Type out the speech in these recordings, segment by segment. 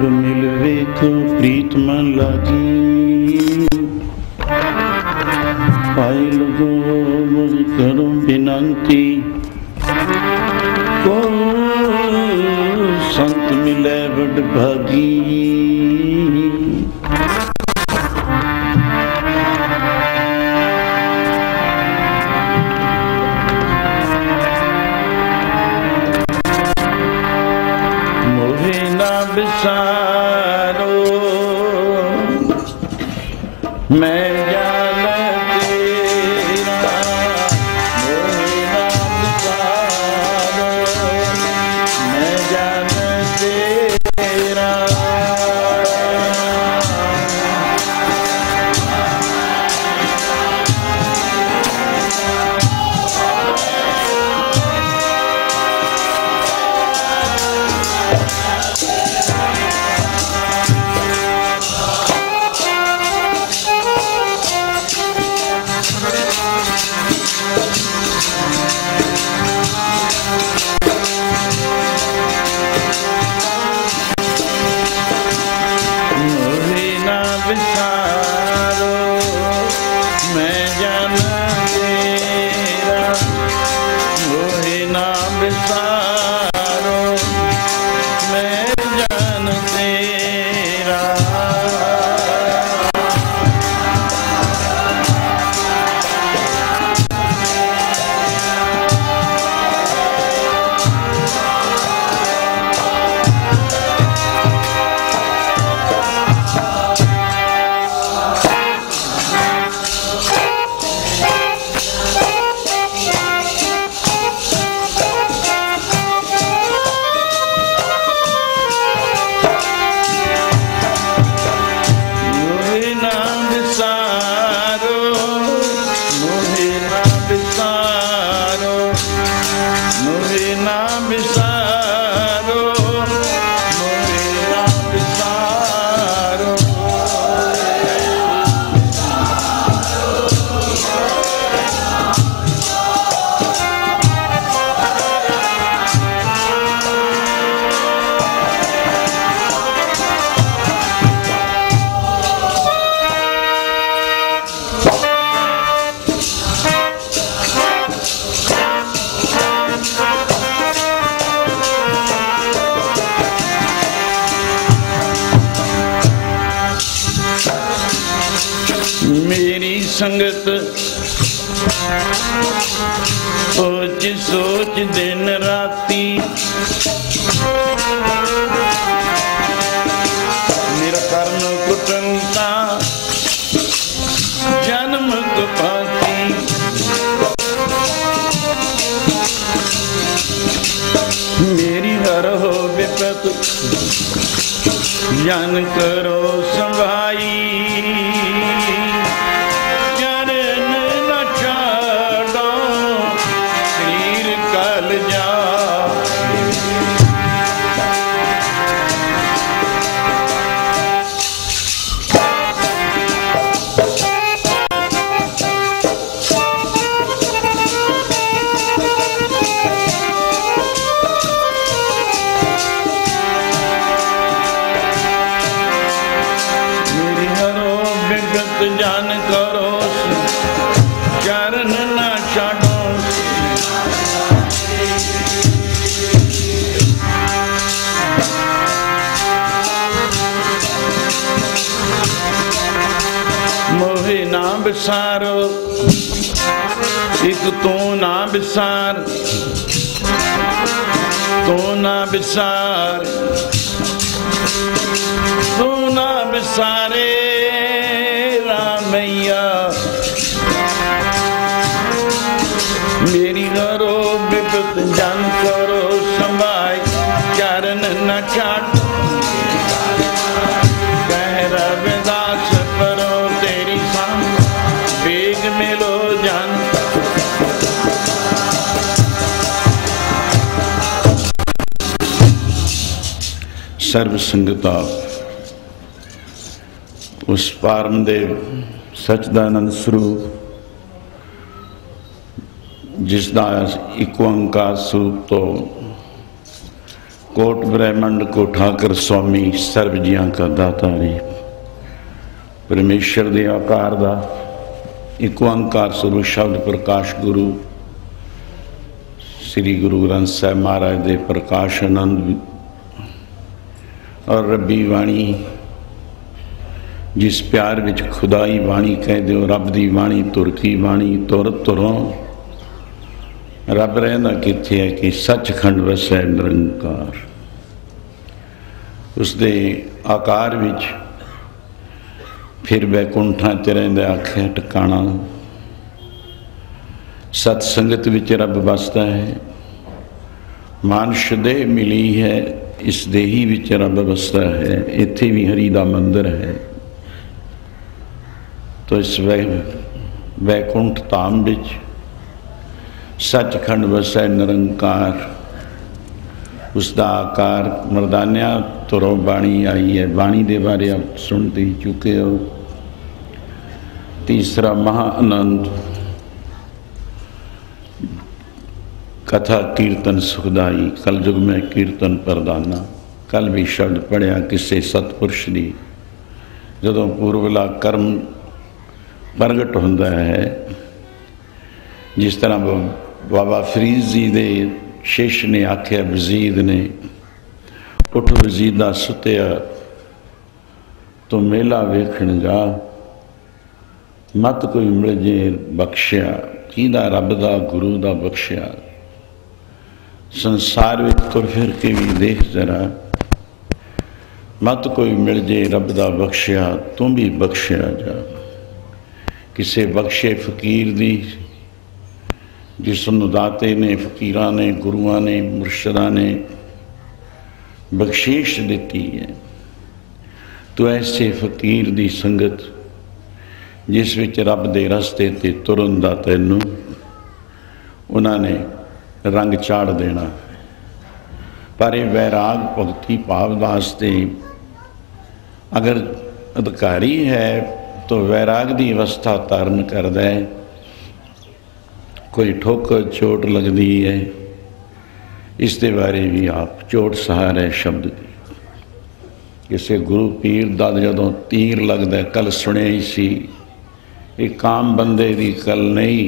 जब मिलवे को प्रीत मन लागी, पाई लगो मुझ करो बिनती, को संत मिले बड़ भागी। बिसारो मैं जान तेरा, मोहे ना बिसारो मैं जान तेरा। मेरी संगत सोच सोच दिन राती, मेरा कर्म कुटंता जन्म पाती। मेरी हर हो विपत जन करो संभाई, जान करो चरण ना छाड़ो। मोहे ना बिसारो एक तू ना बिसार, तू ना बिसार, तू ना बिसारे मैया। मेरी करो विपत जन करो संभाई, चरण न छाड़ कह रविदास परो तेरी संग बेग मिलो जन। सर्व संगता उस पारमदेव सच्चिदानंद स्वरूप जिसदा एक ओंकार स्वरूप तो कोट ब्रह्मंड को ठाकर स्वामी सर्व जियां का दातारी परमेश्वर दे आकार दा एक ओंकार स्वरूप शब्द प्रकाश गुरु श्री गुरु ग्रंथ साहिब महाराज दे प्रकाश आनंद और रब्बी वाणी जिस प्यार विच खुदाई वाणी कह दो रब दी वाणी तुर की वाणी तुर तुरों रब रहना किथे है कि सचखंड वसै निरंकार उसदे आकार विच फिर वैकुंठा च रहिंदा आखे टिकाणा सतसंगत विच रब बसदा है मानश देह मिली है इस देही विच रब बसदा है इत्थे भी हरि दा मंदिर है तो इस वैकुंठ धाम विच सचखंड वसै निरंकार उसका आकार मरदानिया तुरों बाणी आई है। बाणी के बारे आप सुनते ही चुके हो। तीसरा महा आनंद कथा कीर्तन सुखदाई कल युग में कीर्तन प्रदाना। कल भी शब्द पढ़िया किसी सतपुरुष की जदों पूर्वला कर्म प्रगट होंदा है जिस तरह बाबा फरीद जी दे शेष ने आख्या वजीद ने उठ वजीदा सुत्या तो मेला वेखण जा मत कोई मिल जे बख्शिया किदा रब दा गुरु दा बख्शिया संसार विच तुर फिर के भी देख जरा मत कोई मिल जे रब दा बख्शिया तू भी बख्शिया जा। किसे बख्शे फकीर दी जिसनों दाते ने फकीरां ने गुरुआं ने मुर्शदां ने बख्शीश दी है तो ऐसे फकीर दी संगत जिस विच रब दे रस्ते ते तुरन दा तैनू उन्होंने रंग चाड़ देना। पर यह वैराग भगती भाव वास्ते अगर अधिकारी है तो वैराग की अवस्था धारण करदा है। कोई ठोकर चोट लगती है इसके बारे भी आप चोट सहार है शब्द की। किसी गुरु पीर दा जदों तीर लगता है कल सुने ही सी एक काम बंदे की कल नहीं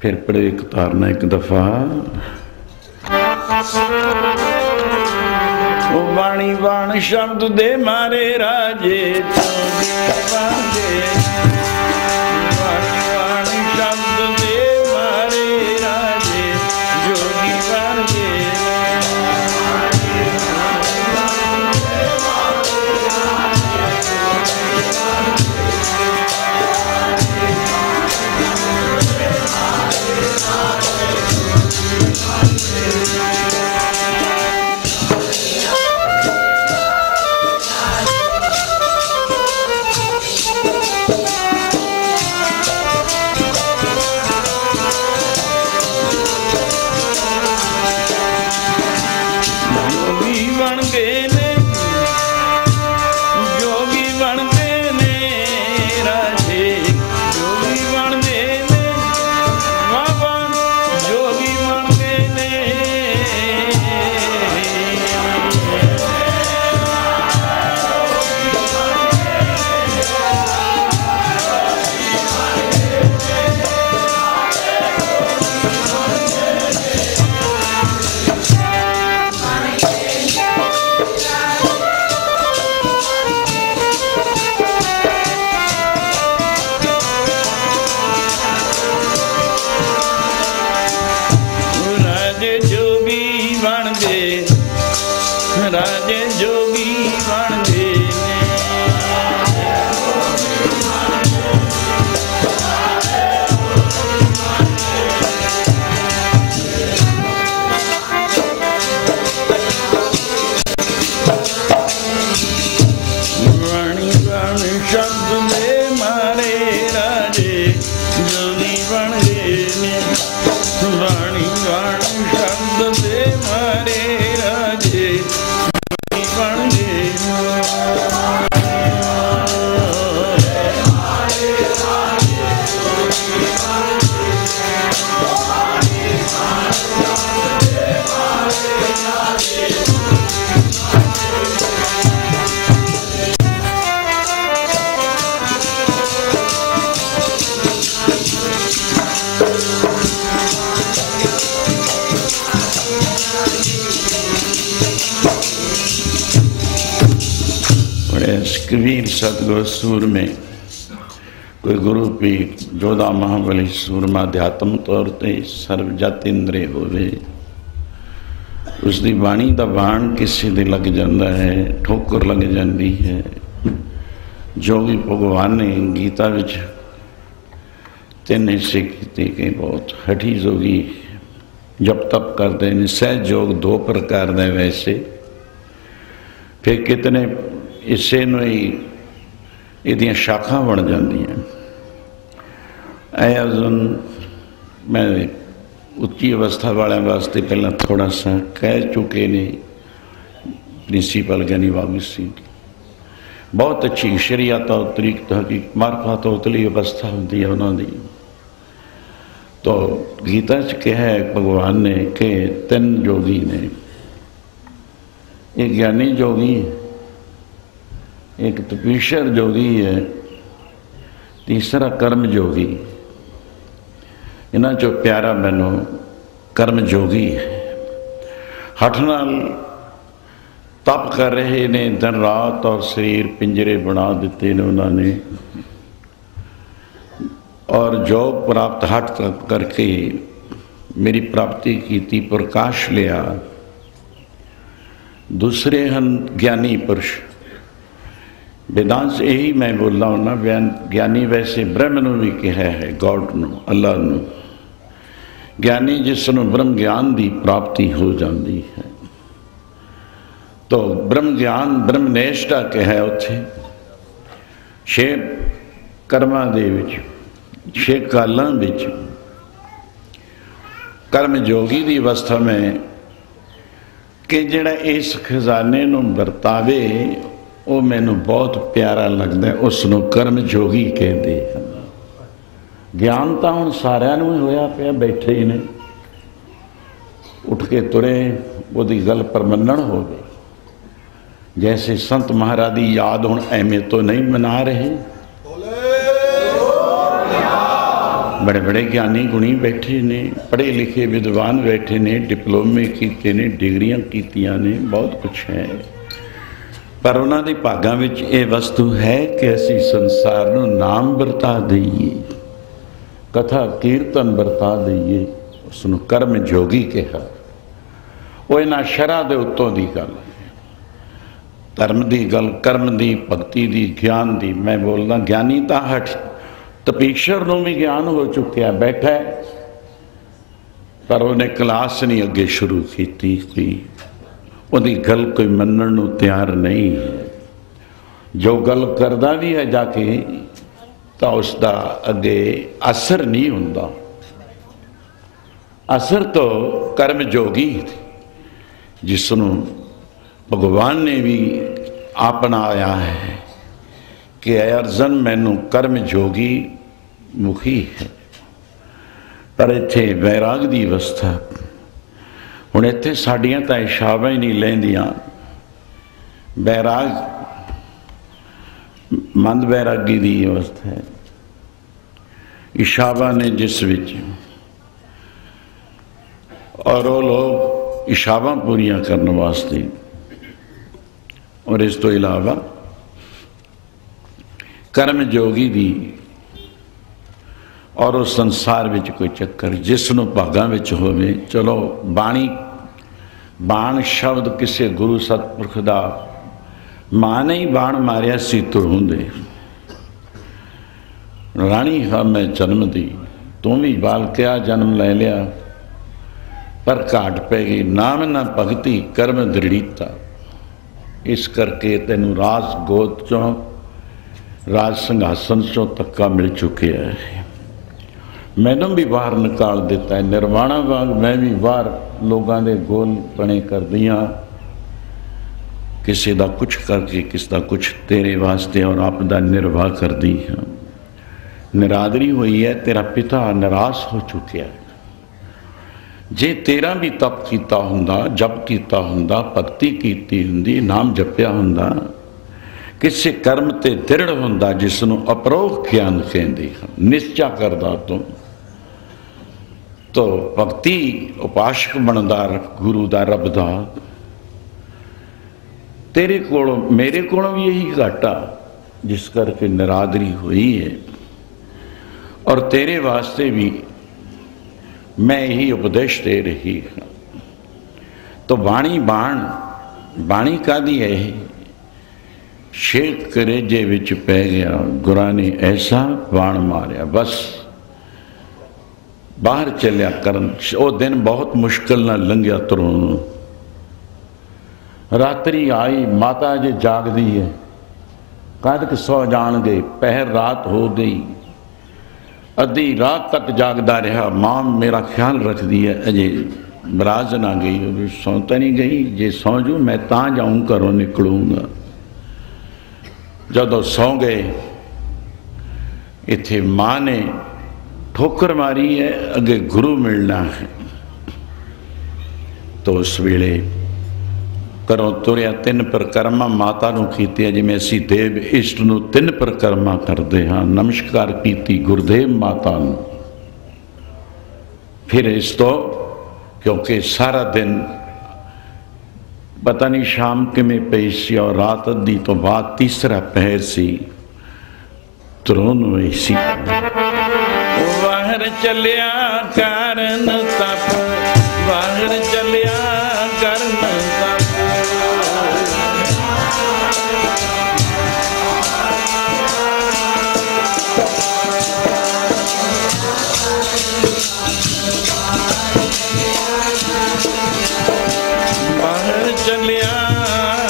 फिर पढ़े एक तारना एक दफा वाणी बाण शब्द दे मारे राजे कबीर सतगुरु सूर में कोई गुरु पीर जोधा महाबली सूरमा अध्यात्म तौर पर सर्व जत इंद्रे होवे, उसकी बाणी का बाण किसी दे लग जाता है, ठोकर लग जाती है। जो भी भगवान ने गीता विच तीन हिस्से किए कि बहुत हठी जोगी जब तप करते हैं। सहज योग दो प्रकार का वैसे, फिर कितने हिस्से में ही इहदियां शाखा बन जांदियां। अर्जुन मैं उच्ची अवस्था वाले वास्ते पहला थोड़ा सा कह चुके ने, प्रिंसीपल ज्ञानी बाबू सिंह बहुत अच्छी शरीयत और तरीक हकीक मार्फा तो उतली अवस्था होती है उन्होंने। तो गीता च कहा है भगवान ने कि तीन जोगी ने, एक ज्ञानी जोगी, एक तपीश्वर जोगी है, तीसरा कर्म जोगी। इन्हां चो प्यारा मैनू कर्म जोगी है। हठ नाल तप कर रहे ने दिन रात और शरीर पिंजरे बना दिते ने उन्होंने, और जॉब प्राप्त हट करके मेरी प्राप्ति की, प्रकाश लिया। दूसरे हैं ज्ञानी पुरुष। वेदांत यही मैं बोलता हूँ ना, ज्ञानी वैसे ब्रह्म नूं भी कहा है, गॉड नूं, अल्लाह नूं। ज्ञानी जिसनों ब्रह्म ज्ञान की प्राप्ति हो जाती है। तो ब्रह्म ज्ञान ब्रह्म निष्ठा कहा उत्थे 6 कर्मां दे विच 6 कालां विच कर्म जोगी की अवस्था में कि जिहड़ा इस खजाने नूं वरतावे वो मैनू बहुत प्यारा लगता है, उसनों कर्म जोगी कहते हैं। ज्ञान तो हुण सारिਆਂ ਨੂੰ होया पिया, बैठे ही ने, उठ के तुरे ਉਹਦੀ गल पर मनण हो गए। जैसे संत महाराज की याद हुण एवें तो नहीं मना रहे, बड़े बड़े ज्ञानी गुणी बैठे ने, पढ़े लिखे विद्वान बैठे ने, डिप्लोमे कीते ने, डिग्रियां कीतियां ने, बहुत कुछ है। पर उन्होंने भागां विच ये वस्तु है कि असी संसार नूं नाम वरता दईए, कथा कीर्तन वरता दईए, उसनूं कर्म जोगी कहा। वो इन्हां शरह दे उत्तों दी गल है, धर्म की गल, कर्म की, भगती की, ज्ञान की। मैं बोलदा ज्ञानी तो हट तपीश्वर नूं भी ज्ञान हो चुकिया, बैठा है, पर उन्हें क्लास नहीं अगे शुरू की, कोई उहदी गल कोई मनण नूं तैयार नहीं है। जो गल करदा भी है जाके तो उसका अगे असर नहीं हुंदा। असर तो कर्म जोगी जिसनों भगवान ने भी अपनाया है कि अर्जन मैनू कर्म जोगी मुखी है। पर इत्थे वैराग की अवस्था, हुण इत्थे साडियां तां इशावां ही नहीं लैंदियां। वैराग मंद वैरागी की अवस्था है। इशावा ने जिस विच, और वो लोग इशावा पूरियां करने वास्ते, और इस तो इलावा कर्म जोगी दी, और उस संसार विच कोई चक्कर जिसनों भागां विच होवे। चलो बाणी बाण शब्द किसी गुरु सतपुरख दा मां ने ही बाण मारिया सी तुर हुंदे। राणी हाँ मैं जन्म दी, तू भी बाल क्या जन्म ले लिया, पर घाट पै गई नाम ना भगती कर्म दृढ़ीता। इस करके तेनू राज गोद चों, राज संघासन चों तक्का मिल चुके है। मैनू भी बाहर निकाल दिता है, निर्वाणा वांग मैं भी बाहर लोगों के गोल बने कर दियाँ, किसी का कुछ करके किसी का कुछ तेरे वास्ते, और आपदा निर्वाह कर दी है। निरादरी हुई है, तेरा पिता निराश हो चुका है। जे तेरा भी तप किया हुंदा, जप किया हुंदा, भगती कीती हुंदी, नाम जपिया हुंदा, किसी कर्म ते दृढ़ हुंदा जिसनों अपरोक्ष ज्ञान कहते हैं, निश्चा करदा तो भगती उपासक बनदा गुरु दा, रब दा, तेरे कोलों मेरे कोलों भी यही घाटा जिस करके निरादरी हुई है, और तेरे वास्ते भी मैं यही उपदेश दे रही हूँ। तो बाणी बाणी कादी है, शेख करेजे विच पै गया, गुरां ने ऐसा बाण मारिया, बस बाहर चलिया करन। वो दिन बहुत मुश्किल ना लंघिया तरों। रात्रि आई, माता जे जागदी है, कद के सौ जान गए, पहर रात हो गई, अद्धी रात तक जागदा रहा। मां मेरा ख्याल रखती है, अजे बराज ना गई, सौ तो नहीं गई, जे सौ जू मैं तां जाऊं घरों निकलूंगा। जदों सौ गए, इत्थे मां ने ठोकर मारी है, अगे गुरु मिलना है। तो उस वेले घरों तुरिया, तीन परिक्रमा माता नूं कीतियां, जिवें असीं देव इष्ट नूं तीन परिक्रमा करते हाँ। नमस्कार कीती गुरुदेव माता नूं। फिर इस तो क्योंकि सारा दिन पता नहीं शाम किवें पई सी, और रात अद्धी तो बाद तीसरा पहर सी, त्रोन हुई सी। बाहर चलिया करन तप, बाहर चलिया करन तप, बाहर चलिया करन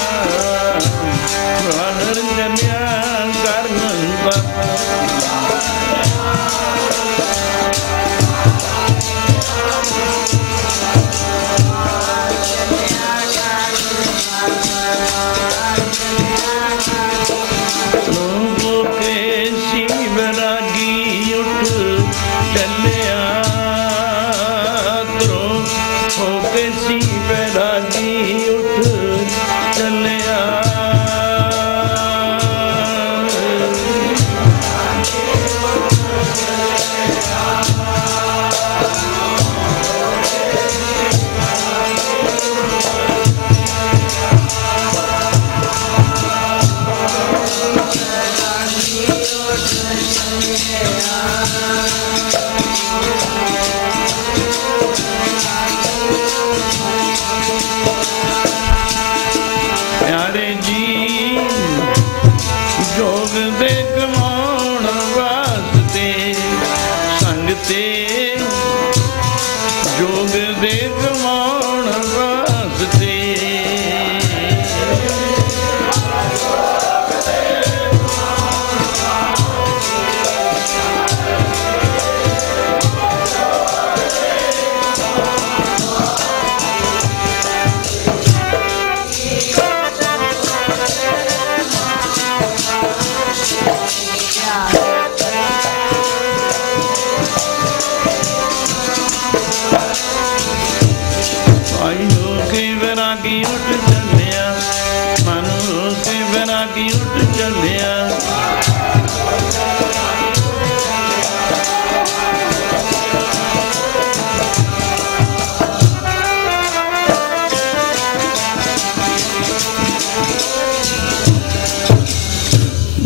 तप।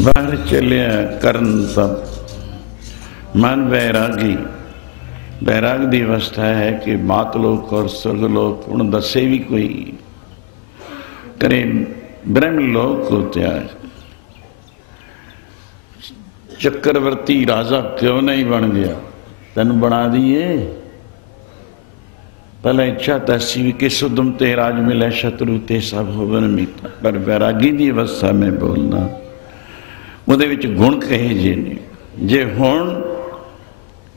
बाहर चलिया करन तप। मन वैरागी, वैराग की अवस्था है कि मातलोक और स्वर्गलोक हूँ दसे भी कोई, करे ब्रह्मलोक को त्याग। चक्रवर्ती राजा क्यों नहीं बन गया, तेन बना दिए। पहले इच्छा तसी भी कि सुदम ते राज मिले, शत्रु ते सब होवन मीता। पर वैरागी की अवस्था में बोलना, ਉਹਦੇ ਵਿੱਚ ਗੁਣ ਕਹੇ ਜੇ ਨੇ, ਜੇ ਹੁਣ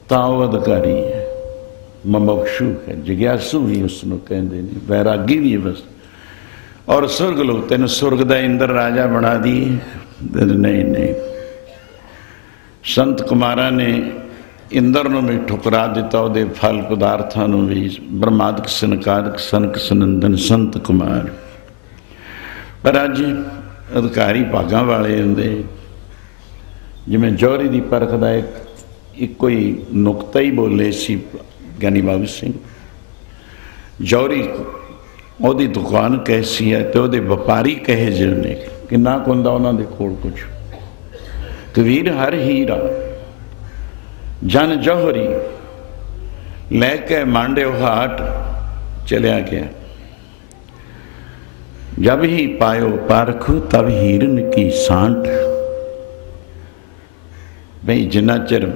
ਤਾਂ ਉਹ ਅਧਿਕਾਰੀ ਹੈ, ਮਮੋਕਸ਼ੂ ਹੈ, ਜਿਗਿਆਸੂ ਵੀ ਉਸਨੂੰ ਕਹਿੰਦੇ ਨੇ, ਵੈਰਾਗੀ ਦੀ ਅਵਸਥਾ। ਔਰ ਸੁਰਗ ਲੋਕ ਤੈਨੂੰ ਸੁਰਗ ਦਾ ਇੰਦਰ ਰਾਜਾ ਬਣਾ ਦੀਏ, ਨਹੀਂ ਨਹੀਂ। ਸੰਤ ਕੁਮਾਰਾਂ ਨੇ ਇੰਦਰ ਨੂੰ ਵੀ ਠੁਕਰਾ ਦਿੱਤਾ, ਉਹਦੇ ਫਲ ਪਦਾਰਥਾਂ ਨੂੰ ਵੀ। ਬ੍ਰਹਮਾਦਿਕ ਸਨਕਾਦਿਕ ਸਨਕ ਸਨੰਦਨ ਸੰਤ ਕੁਮਾਰ। ਪਰ ਅੱਜ ਅਧਿਕਾਰੀ ਭਾਗਾਂ ਵਾਲੇ ਹੁੰਦੇ, ਜਿਵੇਂ ਜੌਹਰੀ ਦੀ ਪਰਖ ਦਾ ਇੱਕੋ ਹੀ ਨੁਕਤਾ ਹੀ ਬੋਲੇ ਸੀ ਗਿਆਨੀ ਬਾਬੂ ਸਿੰਘ। ਜੌਹਰੀ ਉਹਦੀ ਦੁਕਾਨ ਕੈਸੀ ਹੈ ਤੇ ਉਹਦੇ ਵਪਾਰੀ ਕਹੇ ਜਿਹੇ ਨੇ, ਕਿੰਨਾ ਕੁ ਹੁੰਦਾ ਉਹਨਾਂ ਦੇ ਕੋਲ ਕੁਝ। ਕਬੀਰ ਹਰ ਹੀਰਾ ਜਨ ਜੋਹਰੀ ਲੈ ਕੇ ਮਾਂਡਿਓ ਹਾਟ चलिया गया। जब ही पायो पारखू तब हीरन की सांट। भाई जिन्ना चिर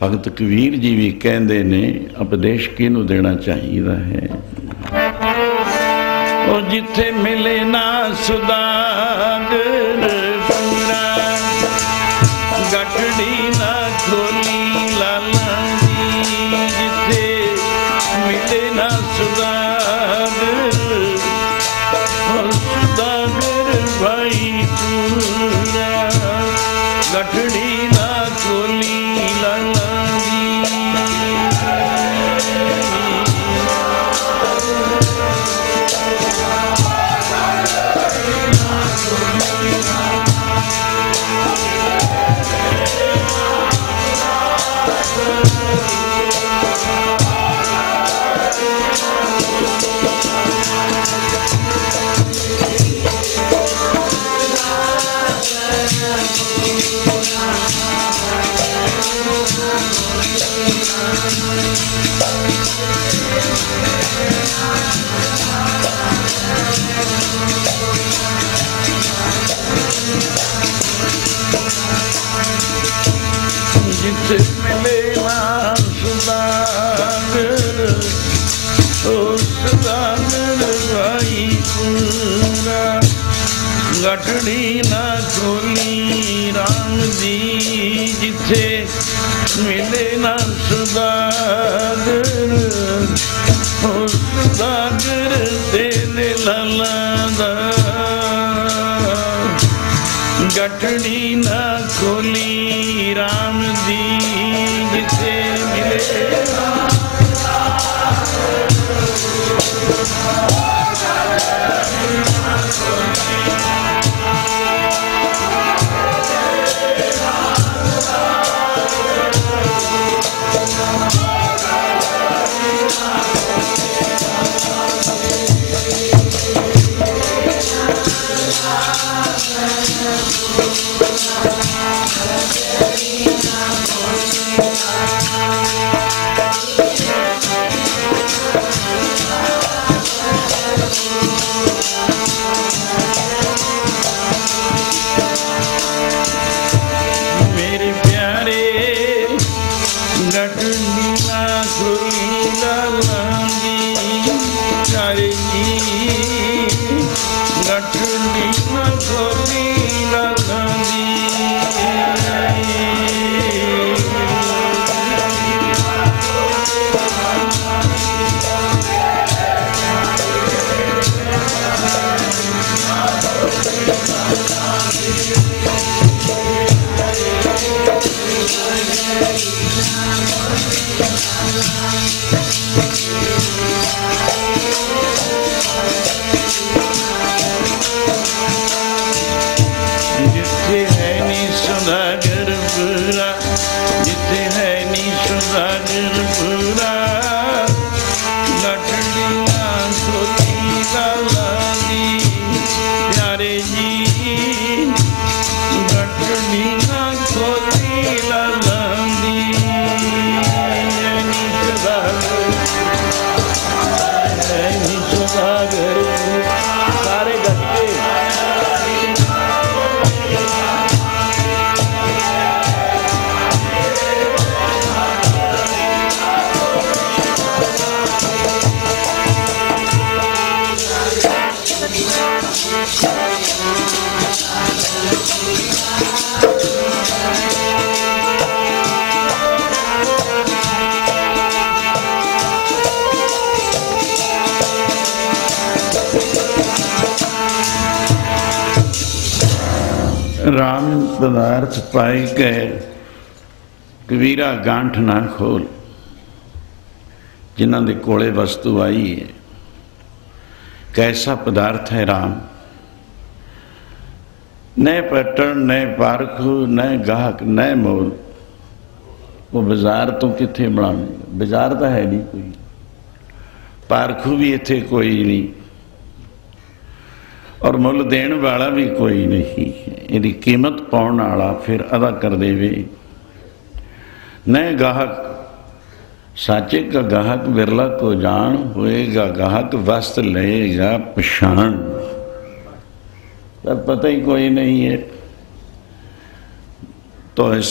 भगत कबीर जी भी कहते ने उपदेश किनू देना चाहिए है, ओ जिथे मिले ना सुदागर पूरा गठड़ी ना खोली लाला जी, जिथे मिले ना सुदागर और सुदागर भाई पूरा गठड़ी ना खोली लाला जिसे मिले ना सुदागर ओ सुदागर भाई पूरा गठड़ी ना खोली राम जी, जिथे मिले ना सुदागर ओ सुदागर तेरे लाला दा गठड़ी ना खोली राम जी, जिसे मिले राम पदार्थ पाई गए कबीरा गांठ ना खोल। जिन्हों के कोले वस्तु आई है, कैसा पदार्थ है राम, न पटन न पारखू न गाहक न मोल। वो बाजार तो कितने बनाने, बाजार तो है नहीं कोई। पारखू भी इत्थे कोई नहीं और मुल देण वाला भी कोई नहीं। इहदी कीमत पाउण वाला फिर अदा कर देवे। न गाहक साचे का गाहक बिरला को जान, होएगा गाहक वस्त लेगा पछाण। पर पता ही कोई नहीं है। तो इस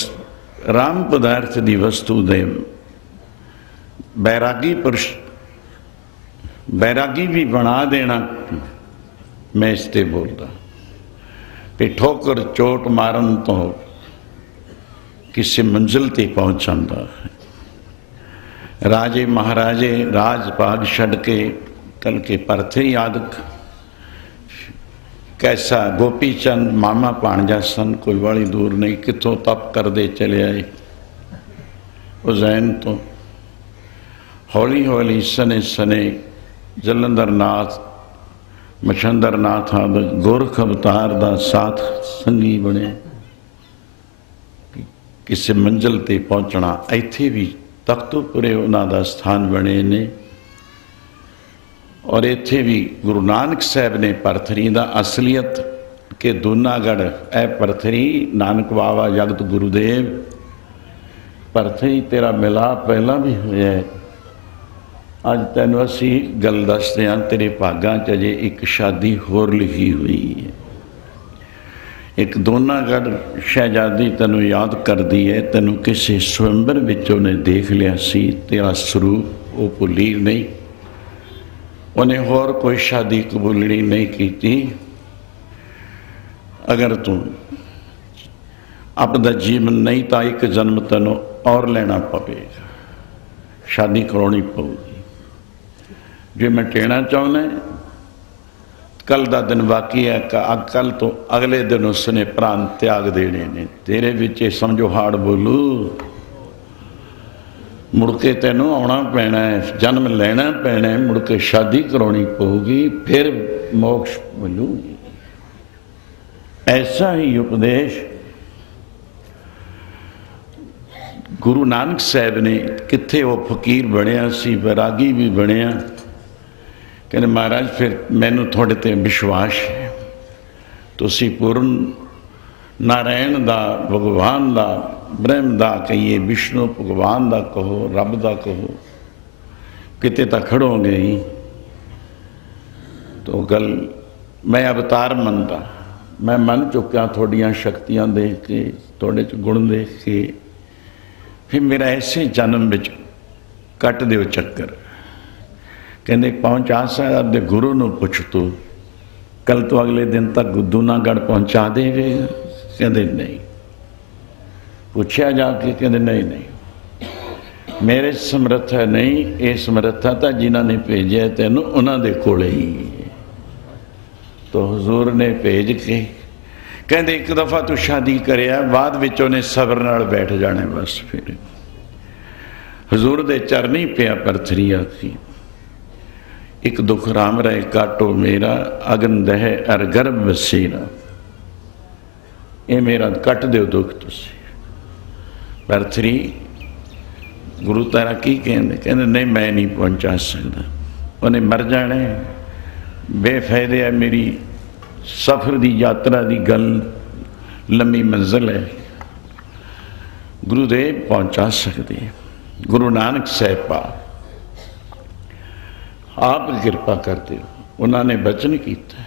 राम पदार्थ की वस्तु दे बैरागी पुरुष बैरागी भी बना देना। मैं इसते बोलता कि ठोकर चोट मारन तो किसी मंजिल ते पहुंचांदा है। राजे महाराजे राज भाग छड़ के कल के परथे यादक कैसा गोपी चंद मामा भाणजा सन, कोई वाली दूर नहीं, कितों तप करते चले आए उज्जैन तो। हौली हौली सने सने जलंधर नाथ मछंदर नाथ आदि गोरख अवतार का साथ संगी बने। किसी मंजिल ते पहुंचना। इत्थे भी तख्तोपुरे उन्हां दा स्थान बने ने और इत्थे भी गुरु नानक साहब ने परथरी दा असलियत के दूनागढ़ ए परथरी नानक बाबा जगत गुरुदेव परथरी तेरा मिलाप पहला भी होया है। अज तैनू असी गल दसदे हां, तेरे भागां च अजे एक शादी होर लिखी हुई है। एक दूनागढ़ शहजादी तैनू याद करदी है, तैनू किसी स्वयंवर विच उहने देख लिया सी, तेरा स्वरूप वो भुली नहीं। उन्हें होर कोई शादी कबूलनी नहीं की। अगर तू अपना जीवन नहीं तो एक जन्म तेनों और लेना पवेगा, शादी करानी पऊगी। जो मैं कहना चाहना कल का दिन बाकी है, कल तो अगले दिन उसने प्राण त्याग देने ने। तेरे विच समझो हाड़ बोलू, मुड़के तेनों आना पैना है, जन्म लेना पैना है, मुड़के शादी करानी पऊगी, फिर मोक्ष मिलूगी। ऐसा ही उपदेश गुरु नानक साहब ने कित्थे वो फकीर बनया सी, वैरागी भी बनया। कहने महाराज फिर मैनू थोड़े ते विश्वास है, तुसी पूर्ण नारायण दा, भगवान दा, ब्रह्म दा कहिए, विष्णु भगवान दा कहो, रब दा कहो, किते तां खड़ोगे ही। तो गल मैं अवतार मनता, मैं मन चुक्या थोड़ियां शक्तियां देख के, थोड़े च गुण देख के, फिर मेरा ऐसे जन्म विच कट दिओ चक्कर। कहते पहुँचा सकते गुरु नूं पुछ तू, कल तो अगले दिन तक दूनागढ़ पहुँचा देवेगा? कहते नहीं। पूछया जाके, कहते नहीं नहीं मेरे समर्था नहीं, ये समर्था तो जिन्हों ने भेजा तेनों उन्होंने दे कोले ही। तो हुजूर ने भेज के कहते एक दफ़ा तू शादी करिया, बाद विच उन्हें सबर नाल बैठ जाने। बस फिर हुजूर दे चरनी पिया परथरी आखी, एक दुख राम रहे काटो मेरा, अगन दह अर गर्भ बसेरा। ये मेरा कट दो दुख तुसी। परथरी गुरु तारा की कहते? कहते नहीं मैं नहीं पहुँचा सकता, उन्हें मर जाने, बेफायदे है मेरी सफर की यात्रा की गल, लंबी मंजिल है, गुरुदेव पहुँचा सकते। गुरु नानक साहब आप कृपा करते हो। उन्होंने बचन किया।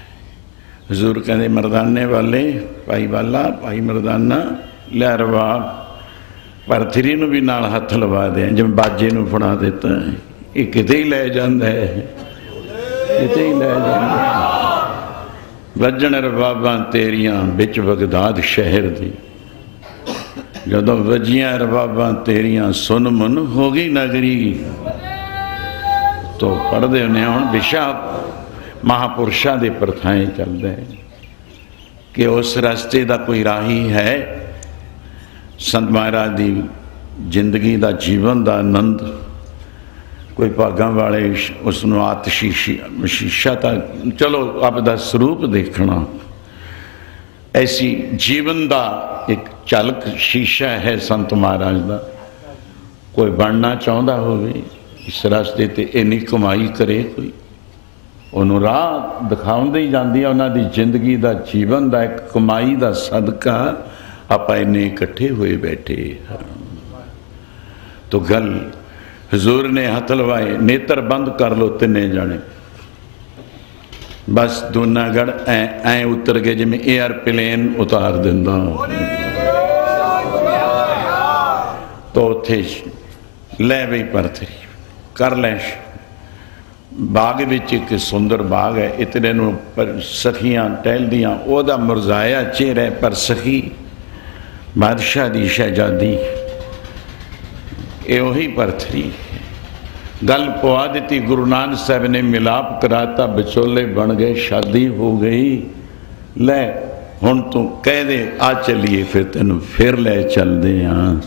हजूर कहते मरदाने वाले भाई वाला, भाई मरदाना लै रवाब, परथरी भी नाल हथ लवा दें, जिवें बाजे नूं फड़ा देता है, ये किते ही लै जांदा है, किते ही लै जांदा है। वजन रबाबां तेरियां बिच बगदाद शहर दी, जदों वजियां रबाबां तेरियां सुन मुन हो गई नगरी। तो पढ़ते होने हुण विशा महापुरुषों के प्रथाएं चलते हैं कि उस रास्ते का कोई राही है। संत महाराज की जिंदगी का जीवन का आनंद कोई भागां वाले उसनों आतशीशा तक चलो आपदा स्वरूप देखना, ऐसी जीवन का एक झलक शीशा है संत महाराज का। कोई बनना चाहता होवे इस रास्ते ते इन्नी कमाई करे कोई, उन्होंने राह दिखाउंदे ही जाती है। उन्होंने जिंदगी का जीवन का एक कमाई का सदका आप इन्ने इकट्ठे हुए बैठे। तो गल हजूर ने हथ लवाए, नेत्र बंद कर लो तिने जाने, बस दूनागढ़ ऐ उतर गए जिमें एयरप्लेन उतार दिंदा। तो उथे लै बई परथरी कर लै। बाग विच एक सुंदर बाग है, इतने पर सखियां टहलदियां, ओदा मुरझाया चेहरा पर सखी बादशाह दी शहजादी ये उही परथरी। गल पवा दी, गुरु नानक साहब ने मिलाप कराता, विचोले बन गए, शादी हो गई। लै हुण तू कह दे आ चलिए, फिर तेन फिर ले चलते हाँ।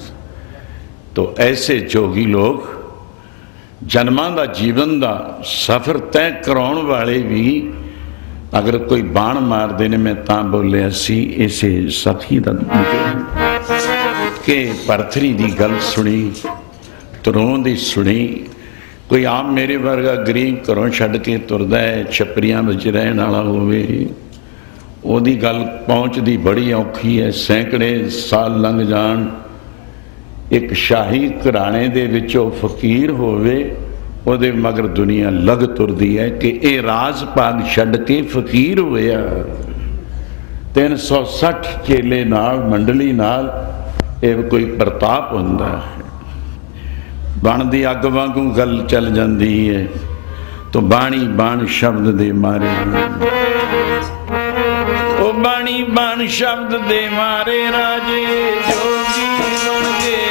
तो ऐसे जोगी लोग जन्मां दा जीवन का सफ़र तय कराउण वाले भी अगर कोई बाण मारते ने, मैं तां बोलिया सी इसे सखी दा के परथरी की गल सुनी, तरों दी सुनी। कोई आम मेरे वर्गा गरीब घरों छड्ड के तुरदा है, छपरियां विच रहण वाला होवे, ओदी गल पहुँचदी बड़ी औखी है। सैकड़े साल लंघ जाण, एक शाही घराने दे विचों फकीर होवे, ओदे मगर दुनिया लग तुरदी है कि ये राज भाग छड्ड के फकीर होया। 360 चेले नाल मंडली नाल ये कोई प्रताप हुंदा है। बनदी अग वांगू गल चल जाती है। तो बाणी बाण शब्द दे मारे, ओ बाणी बाण शब्द दे मारे राजे जोगी बन गए।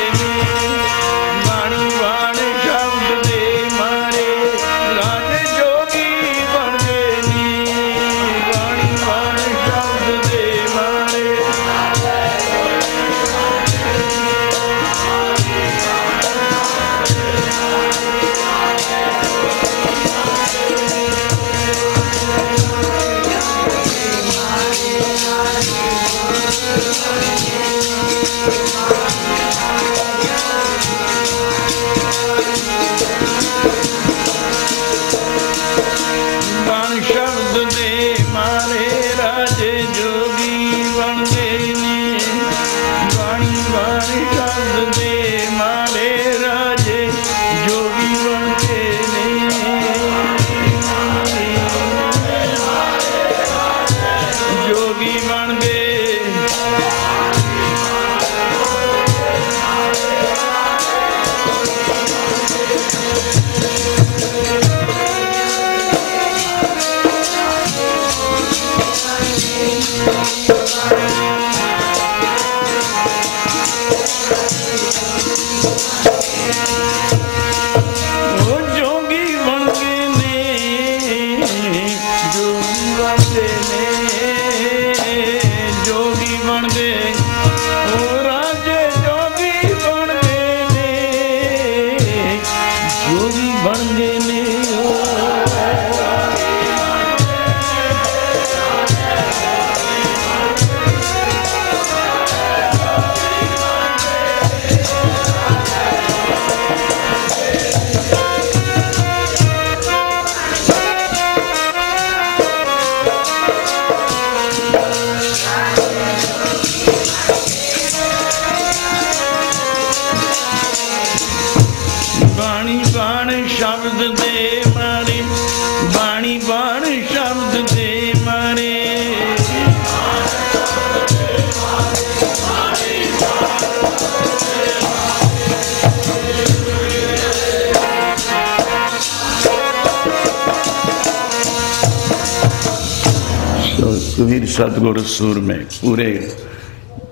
कबीर सतगुर सूर में पूरे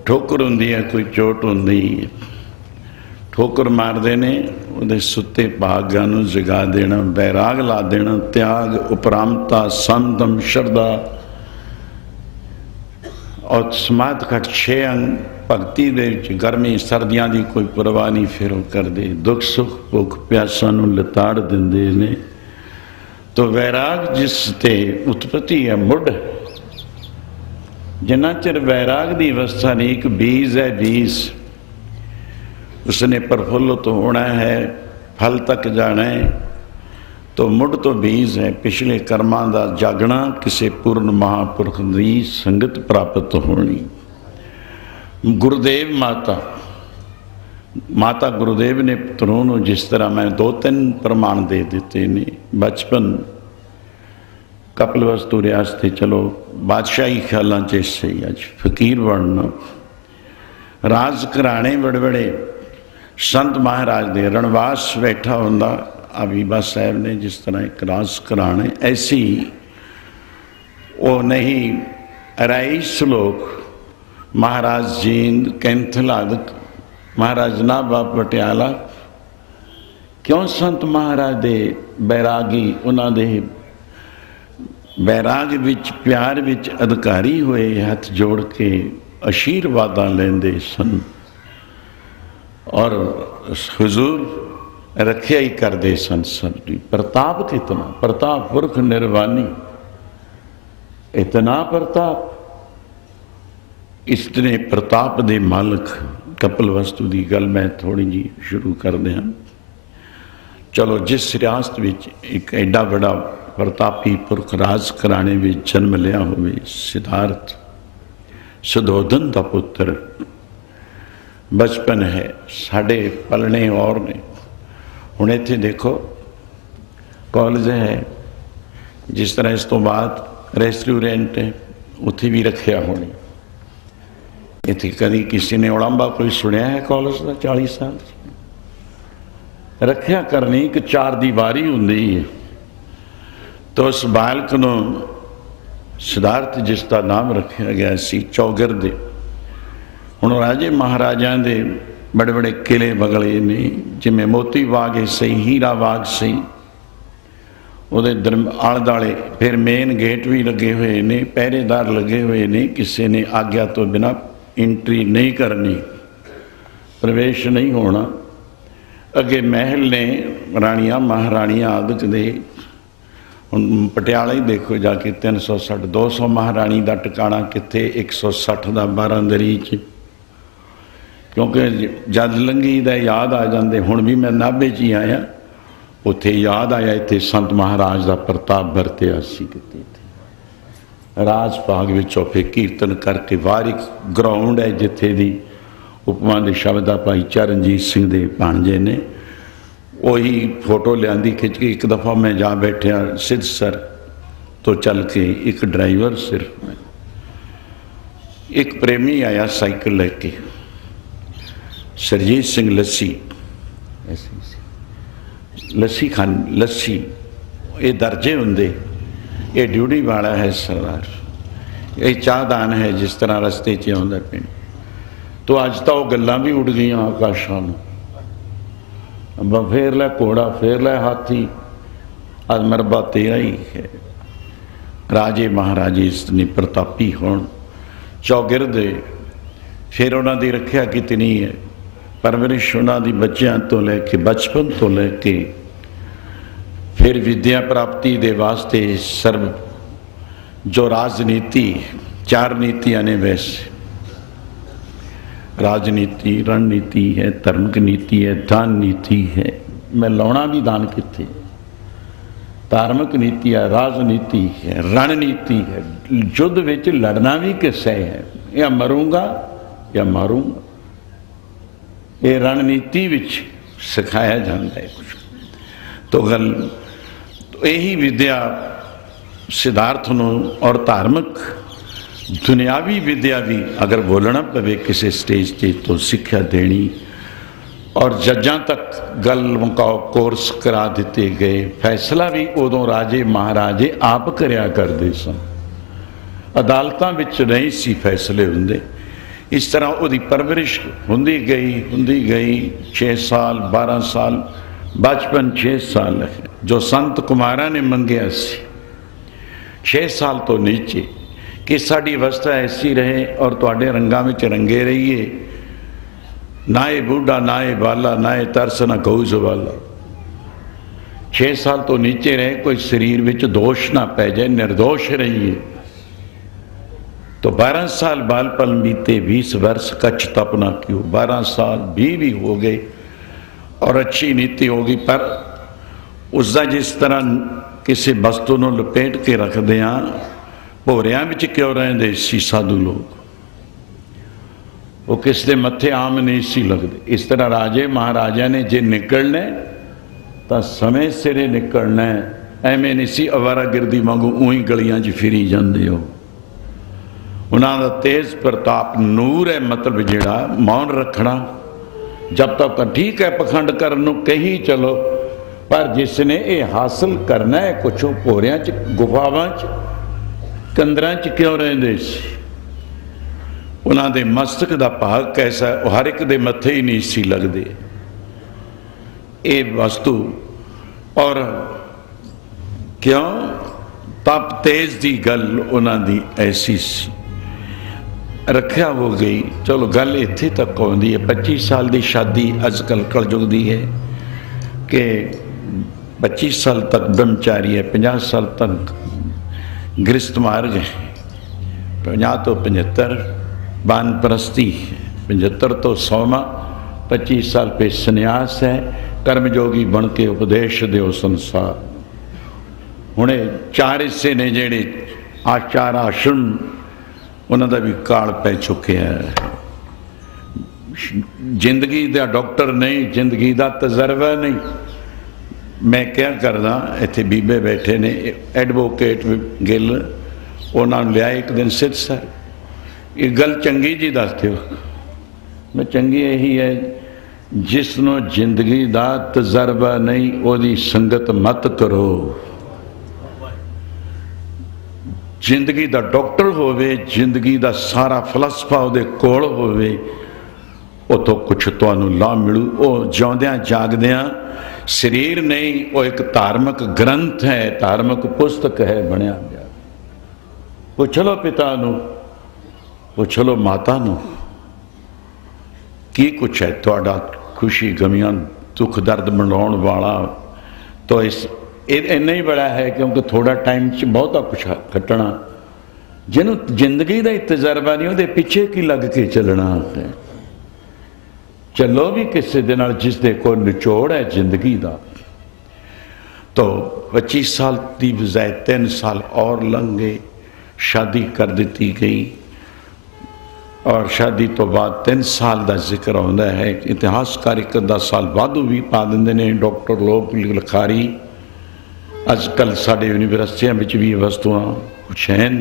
ठोकर होंदी है, कोई चोट होंदी है, ठोकर मारते ने उहदे सुते भागां नूं जगा देना, बैराग ला देना, त्याग उपरामता संदम श्रद्धा और समाध घट 6 अंग भगती दे गर्मी सर्दियां दी कोई परवाह नहीं फिर वो करदे, दुख सुख भुख प्यासा नूं लताड़ दिंदे ने। तो वैराग जिस ते उत्पत्ति है मुढ़, जिन्ना चिर वैराग की अवस्था नहीं, एक बीज है, बीज उसने प्रफुल्लित होना है, फल तक जाना है तो मुढ़ तो बीज है पिछले कर्मां दा जागना, किसी पूर्ण महापुरख दी संगत प्राप्त होनी। गुरुदेव माता गुरुदेव ने पुत्रों नूं जिस तरह मैं 2-3 प्रमाण दे दिते ने। बचपन कपिलवस्तु रियासत चलो बादशाही ख्यालों च सही, अज फकीर बनना, राज घराने बड़े बड़े संत महाराज दे रणवास बैठा होंदा बीबा साहब ने जिस तरह एक राज घराने, ऐसी वो नहीं राई श्लोक महाराज जींद कैंथल आदि महाराज नाभा पटियाला क्यों संत महाराज दे बैरागी उन्हां दे बैराग विच प्यार विच अधिकारी हुए हथ जोड़ के आशीर्वादां लेंदे सन और हुजूर रखिया ही करते सन सबकी। प्रताप कितना, प्रताप पुरख निर्वाणी, इतना प्रताप, इतने प्रताप दे मालक कपिलवस्तु की गल मैं थोड़ी जी शुरू कर दिया। चलो जिस रियासत विच एक एडा बड़ा प्रतापी पुरख राज घराने में जन्म लिया होवे, सिद्धार्थ सुधोधन का पुत्र, बचपन है साढ़े पलने और ने। हुण इत्थे देखो कॉलेज है, जिस तरह इस तो बाद रेस्टोरेंट है, उत्थे भी रखिया होनी। इत्थे कभी किसी ने उड़ांबा कोई सुनिया है कॉलेज का? 40 साल रखिया करनी एक 4 दीवारी हुंदी है। तो उस बालक नूं सिद्धार्थ जिसका नाम रखा गया सी चौगिरद। हुण राजे महाराजा दे बड़े बड़े किले बगले ने, जिमें मोती बाग है सही, हीरा बाग सही, उहदे आले दुआले फिर मेन गेट भी लगे हुए ने, पहरेदार लगे हुए ने, किसी ने आग्या तो बिना एंट्री नहीं करनी, प्रवेश नहीं होना। अगे महल ने राणियां महाराणियां आदि दे, हुण पटियाला ही देखो जाके 360 200 महाराणी का टिकाणा कित्थे, 160 का 12 दरी च, क्योंकि जद लंघी दा याद आ जाते। हुण भी मैं नाभे च ही आया, उत्थे याद आया इत्थे संत महाराज का प्रताप वरतिया सी किते। राज भाग विचों फिर कीर्तन करके बाहर एक ग्राउंड है जिथे दी उपमा के शब्द आ भाई चरणजीत सिंह दे भाणजे ने वही फोटो लियांदी खिंच के। एक दफ़ा मैं जा बैठा सिद्धसर तो चल के, एक ड्राइवर सिर्फ मैं, एक प्रेमी आया साइकिल लेके, सरजीत सिंह लस्सी, लस्सी खान लस्सी ये दर्जे होंगे, ये ड्यूटी वाला है सरदार, ये चाहदान है जिस तरह रस्ते च आउंदा पिंड। तो अज तो गल्लां भी उड़ गई आकाशां नूं, फेर लै घोड़ा फेर लै हाथी, अज मरबा तेरा ही है। राजे महाराजे इतने प्रतापी होण, चौगिरद फिर उन्हां दी रखिया कितनी है, परवरिश उन्हां दी बच्चों तो लैके बचपन तो लैके फिर विद्या प्राप्ति दे वास्ते सर्व जो राजनीति 4 नीतियां ने, वैसे राजनीति रणनीति है, धार्मिक नीति है, दान नीति है। मैं लाउणा भी दान किथे, धार्मिक नीति है, राजनीति है, रणनीति है, युद्ध विच लड़ना भी किसे है, या मरूंगा या मारूंगा, ये रणनीति विच सिखाया जाता है कुछ। तो गल तो यही विद्या सिद्धार्थ नूं और धार्मिक दुनियावी विद्या भी अगर बोलना पवे किसी स्टेज पर तो सिक्ख्या देनी, और जजां तक गल मुकाओ कोर्स करा दिते गए। फैसला भी उदों राजे महाराजे आप करया करते सन, अदालतां विच नहीं सी फैसले हुंदे। इस तरह उहदी परवरिश हुंदी गई 6 साल 12 साल, बचपन 6 साल है जो संत कुमारा ने मंगया सी, 6 साल तो नीचे कि साड़ी अवस्था ऐसी रहे और तुहाडे रंगां विच रंगे रहिए, ना ये बूढ़ा ना ये बाला, ना ये तरस ना कहू जवाला। 6 साल तो नीचे रहे, कोई शरीर विच दोष ना पै जाए, निर्दोष रहिए। तो 12 साल बालपन बीते, 20 वर्ष कच्छ तपना क्यों, 12 साल भी हो गए और अच्छी नीति होगी, पर उसका जिस तरह किसी वस्तु को लपेट के रखते हाँ, भोरियां विच क्यों रहंदे सी साधु लोग, वो किसी के मत्थे आम नहीं सी लगते। इस तरह राजे महाराजा ने जे निकलना तो समय सिरे निकलना है, एवें नहीं सी अवारागिर्दी वांगू उही गलियां च फिरी जांदे हो। उन्हां दा तेज प्रताप नूर है, मतलब जिहड़ा मौन रखना, जब तक ठीक है पखंड करन कही चलो, पर जिसने ये हासिल करना है कुछ भोरियां च गुफावां च कंदरां च क्यों रहिंदे सी। उन्हां दे मस्तक दा भाग कैसा है, हर एक दे मत्थे ही नहीं सी लगदे ये वस्तु। और क्यों तप तेज दी गल उन्हां दी ऐसी सी, रखिया हो गई। चलो गल इत्थे तक आउंदी है। 25 साल की शादी अजकल कलयुग दी है कि 25 साल तक ब्रह्मचारी है, 50 साल तक गृहस्थ मार्ग है, 50 तो 75 वानप्रस्थी, 75 तो 100, 25 साल पे संन्यास है। कर्मयोगी बन के उपदेश दो संसार। हुणे 4 हिस्से ने जेड़े आचार आश्रम, उन्होंने भी काल पै चुके हैं। जिंदगी का डॉक्टर नहीं, जिंदगी का तजर्बा नहीं। मैं क्या करदा, इत्थे बीबे बैठे ने एडवोकेट गिल, उन्होंने लिया एक दिन सिरसर, ये गल चंगी जी दस दो। मैं चंगी यही है, जिसनों जिंदगी का तजर्बा नहीं ओदी संगत मत करो। जिंदगी का डॉक्टर होवे, जिंदगी का सारा फलसफा उहदे कोल होवे, उतों कुछ तुहानू लाभ मिलू। वो जिउंदियां जागदियां शरीर नहीं, वो एक धार्मिक ग्रंथ है, धार्मिक पुस्तक है बनिया गया। पुछ लो पिता नू, पुछ लो माता नू, की कुछ है तुहाडा खुशी गमियां दुख दर्द मनाउण वाला। तो इस इन्ना ही बड़ा है, क्योंकि थोड़ा टाइम च बहुता कुछ कटना। जिन्हों जिंदगी का ही तजर्बा नहीं, उहदे पिछे की लग के चलना है। चलो भी किसी दे नाल जिसदे कोई निचोड़ है जिंदगी का। तो 25 साल की बजाय 3 साल और लंघ गए, शादी कर दी गई। और शादी तो बाद 3 साल का जिक्र आता है। इतिहासकार 10 साल वाधू भी पा देंगे ने डॉक्टर लोग, लिखारी। अजकल साढ़े यूनिवर्सिटियां भी वस्तुआं कुछ हैं।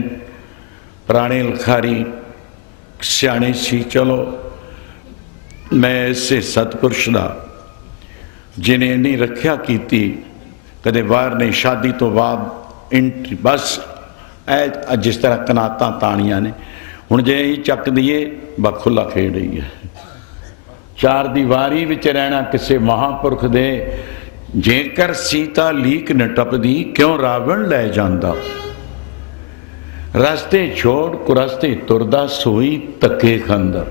पुराने लिखारी सियाने सी। चलो मैं इसे सतपुरुष का जिन्हें इन्नी रखिया की, कदे बाहर नहीं, शादी तो बाद इंट्री बस ए जिस तरह कनातां ताणियां ने। हुण जे ही चक दीए बखुला खेड़ रही है। 4 दीवारी विच रहना किसी महापुरख दे, जेकर सीता लीक न टपदी क्यों रावण लै जांदा। रस्ते छोड़ कुरस्ते तुरदा सोई तके खांदा।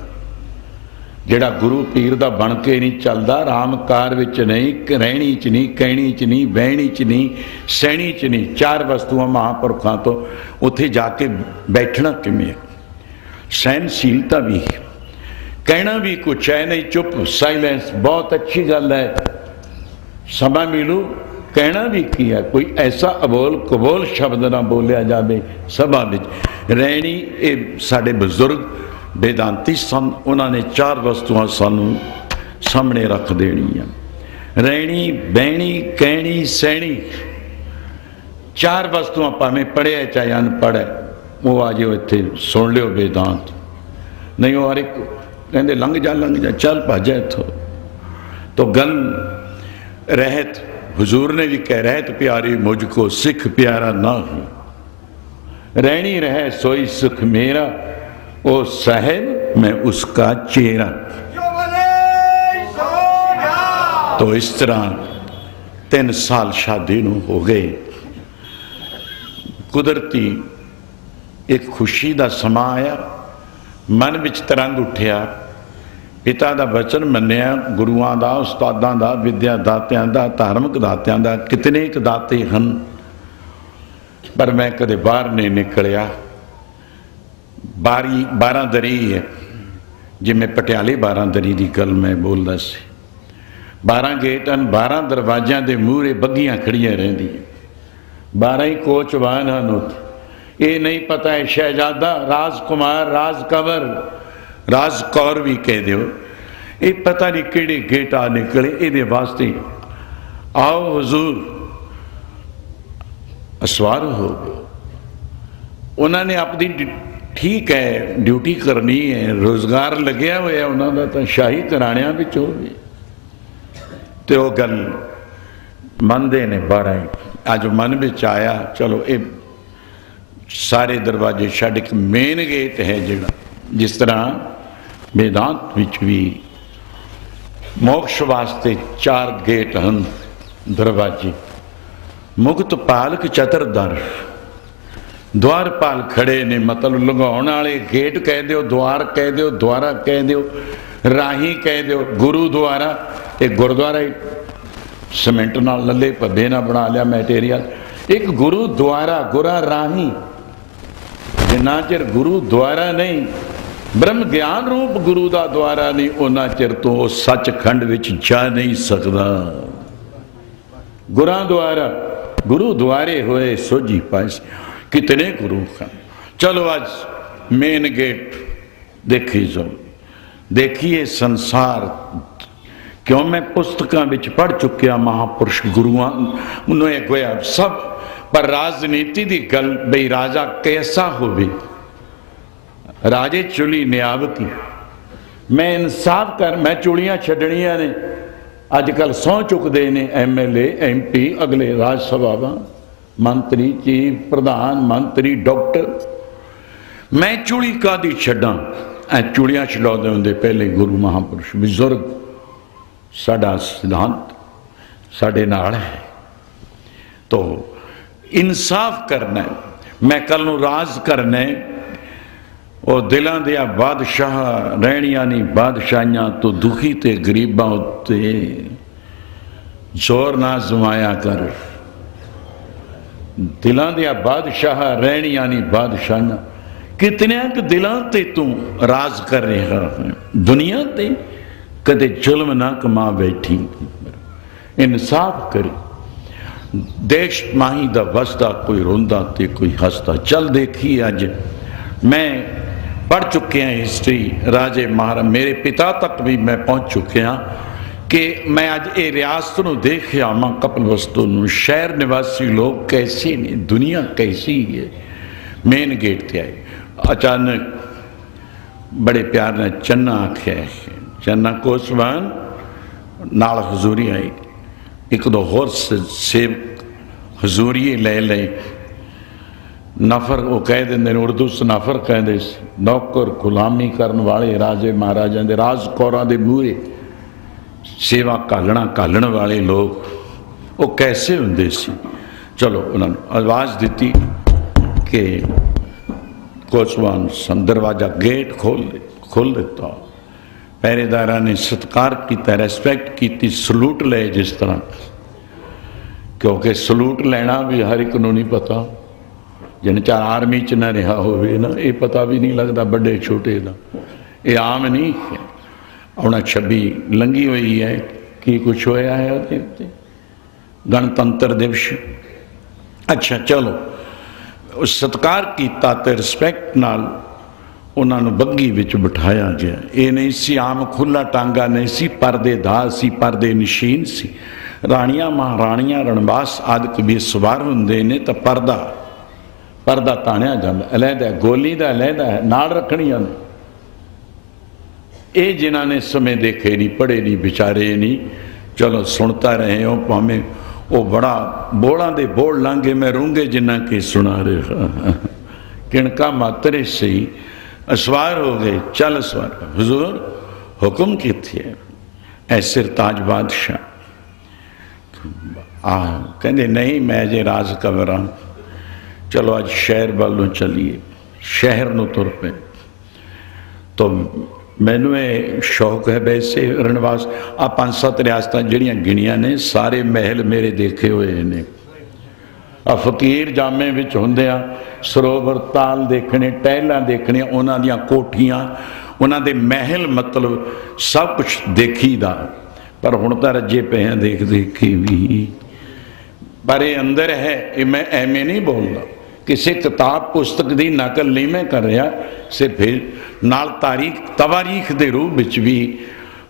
जिहड़ा गुरु पीर दा बन के नहीं चलदा, राम कार विच नहीं, रहणी च नहीं, कहणी च नहीं, बहणी च नहीं, सहणी च नहीं, 4 वस्तुआं महापुरखां तो उत्थे जाके बैठना किवें। सहनशीलता भी, कहना भी कुछ है नहीं, चुप साइलेंस बहुत अच्छी गल है। समा मिलू कहना भी की है, कोई ऐसा अबोल कबोल शब्द ना बोलिया जाए सभा में। रहनी ये साडे बजुर्ग वेदांती सन, उन्होंने 4 वस्तुआं सानू सामने रख देनियां। रहनी, बहनी, कहनी, सहनी, 4 वस्तुआं भावें पढ़िया चाहे अनपढ़ है, वो आ जाओ इत्थे सुन लियो वेदांत। नहीं वो हर एक कहते लंघ जा चल भाजा इथों। तो गल रहत हुजूर ने भी कह, रहत प्यारी मुझको सिख प्यारा ना हो। रहनी रहे सोई सुख मेरा, ओ साहेब मैं उसका चेहरा। तो इस तरह 3 साल शादी नूं हो गए। कुदरती एक खुशी का समा आया, मन विच तरंग उठिया। पिता का वचन मन्निया, गुरुआं दा, उस्तादां दा, विद्या दातियां दा, धार्मिक दातियां दा, कितने एक दाते हैं, पर मैं कदे बाहर नहीं निकलिया। 12 दरी है, जिमें पटियाले 12 दरी की गल मैं बोलता सी। 12 गेट हैं, 12 दरवाज़ों के मूहरे बग्गियां खड़ियां रहिंदियां, 12 ही कोचवान हैं उत्थे। ये नहीं पता है शहजादा, राजकुमार, राजकंवर, राजकौर भी कह दो, ये पता नहीं किहड़े गेट आ निकले। ये वास्ते आओ हुजूर असवार हो गए। उन्होंने अपनी ठीक है ड्यूटी करनी है, रोजगार लग्या होया उन्होंने तो शाही घराणियां विचों भी, तो वह गल मनते ने 12 ही। अज मन में आया चलो ये सारे दरवाजे छड्ड के मेन गेट है जिहड़ा, जिस तरह वेदांत विच भी मोक्ष वास्ते 4 गेट हैं दरवाजे। मुक्त पालक चतुरदर, द्वारपाल खड़े ने, मतलब लंघाउण वाले गेट कह दो, द्वार कह दो, द्वारा कह दो, राही कह दो, गुरुद्वारा। एक गुरुद्वारा सीमेंट नाल लले भब्बे ना बना लिया मैटेरियल, एक गुरुद्वारा, गुरा राही। जिन्ना चिर गुरुद्वारा नहीं, ब्रह्म ज्ञान रूप गुरु का द्वारा नहीं, उन्ना चिर तो सचखंड विच जा नहीं सकता। गुरा द्वारा गुरुद्वारे होए सोझी पास, कितने गुरु हैं। चलो आज मेन गेट देखी जो, देखिए संसार क्यों मैं पुस्तकों में पढ़ चुकिया महापुरुष गुरुआ उन्होंने गोया सब, पर राजनीति की गल बई राजा कैसा होवे, राजे चुली न्यावती। मैं इंसाफ कर, मैं चुलियां छड़निया ने, अजकल सौ चुकते ने MLA MP, अगले राज सभा मंत्री, चीफ प्रधान मंत्री, डॉक्टर। मैं चुली कादी छड्डां, चुलियां छड़ाते होंगे पहले गुरु महापुरुष बुजुर्ग। साडा सिद्धांत साडे नाल है, तो इंसाफ करना है। मैं कल नूं राज करना है, और दिलों दिया बादशाह रहनिया नहीं बादशाहियां तो दुखी ते गरीबां उत्ते जोर ना जमाया कर। दिलों दिया बादशाह रहनिया नहीं बादशाहियां, कितने दिलों ते तू राज कर रहा है दुनिया ते। कदे जुल्म ना कमा बैठी, इंसाफ करे। देश माही दा वसदा, कोई रोंदा ते कोई हसदा। चल देखिए अज मैं पढ़ चुके हैं हिस्ट्री, राजे महाराज, मेरे पिता तक भी मैं पहुंच चुके हैं कि मैं अज ये रियासत नूं देख आवां, कपिलवस्तु नूं, शहर निवासी लोग कैसे ने, दुनिया कैसी है। मेन गेट ते आए, अचानक बड़े प्यार ने चन्ना आख्या है, चन्ना कोसवान नाल हजूरी आई। एक दो होर सेवक हजूरी ले ले, नफर वो कह देंगे, उर्दू च नफर कहते, नौकर गुलामी करने वाले राजे महाराजा के, राजकौरां दे मूहरे सेवा घालण वाले लोग वो कैसे होंदे सी। चलो उन्होंने आवाज़ दी कि कोसवान सन, दरवाजा गेट खोल दिता। पहरेदारा ने सत्कार किया, रेस्पैक्ट की, सलूट ले जिस तरह, क्योंकि सलूट लेना भी हर एक नूं नहीं पता। जिन चार आर्मी च ना रहा होवे ना, ये पता भी नहीं लगता बड़े छोटे का, ये आम नहीं है। अपना 26 लंघी हुई है, कि कुछ होया है उत्ते गणतंत्र दिवस। अच्छा चलो सत्कार किया ते रिस्पैक्ट नाल उन्होंने बग्गी विच बिठाया गया। ये नहीं सी आम खुला टांगा नहीं सी, परदेदार सी, परदे नशीन सी। राणियां महाराणियां रणवास आदि भी सवार होंदे ने, तो परदा ताणिया जाता, अलहदा गोली का अलहदा है, नाल रखनियां ने। ये जिन्हों ने समय देखे नहीं, पढ़े नहीं, विचारे नहीं, चलो सुनता रहे हो, भावें वो बड़ा बोलों के बोल लांगे मैं रूंगे जिन्ना के सुना रहा। किणका मात्रे सही असवार हो गए, चल असवार। हुजूर हुक्म किथे है, सिर ताज बादशाह कहते नहीं मैं जे राज कवरा। चलो अज शहर वालों चलीए, शहर नूं तुर पे। तो मैनू ये शौक है वैसे रणवास आ 5-7 रियासतां जिहड़ियां गिणियां ने, सारे महल मेरे देखे हुए ने। आ फकीर जामे विच हुंदियां सरोवर ताल देखने, टहलां देखणियां, उन्हां दियां कोठियां, उन्हां दे महल, मतलब सब कुछ देखीदा। पर हुण तां रज्जे पे हैं देख देख के भी। पर ये अंदर है, ये मैं एवें नहीं बोलदा, किसी किताब पुस्तक की नकल नहीं मैं कर रहा, सिर्फ नाल तवारीख के रूप विच भी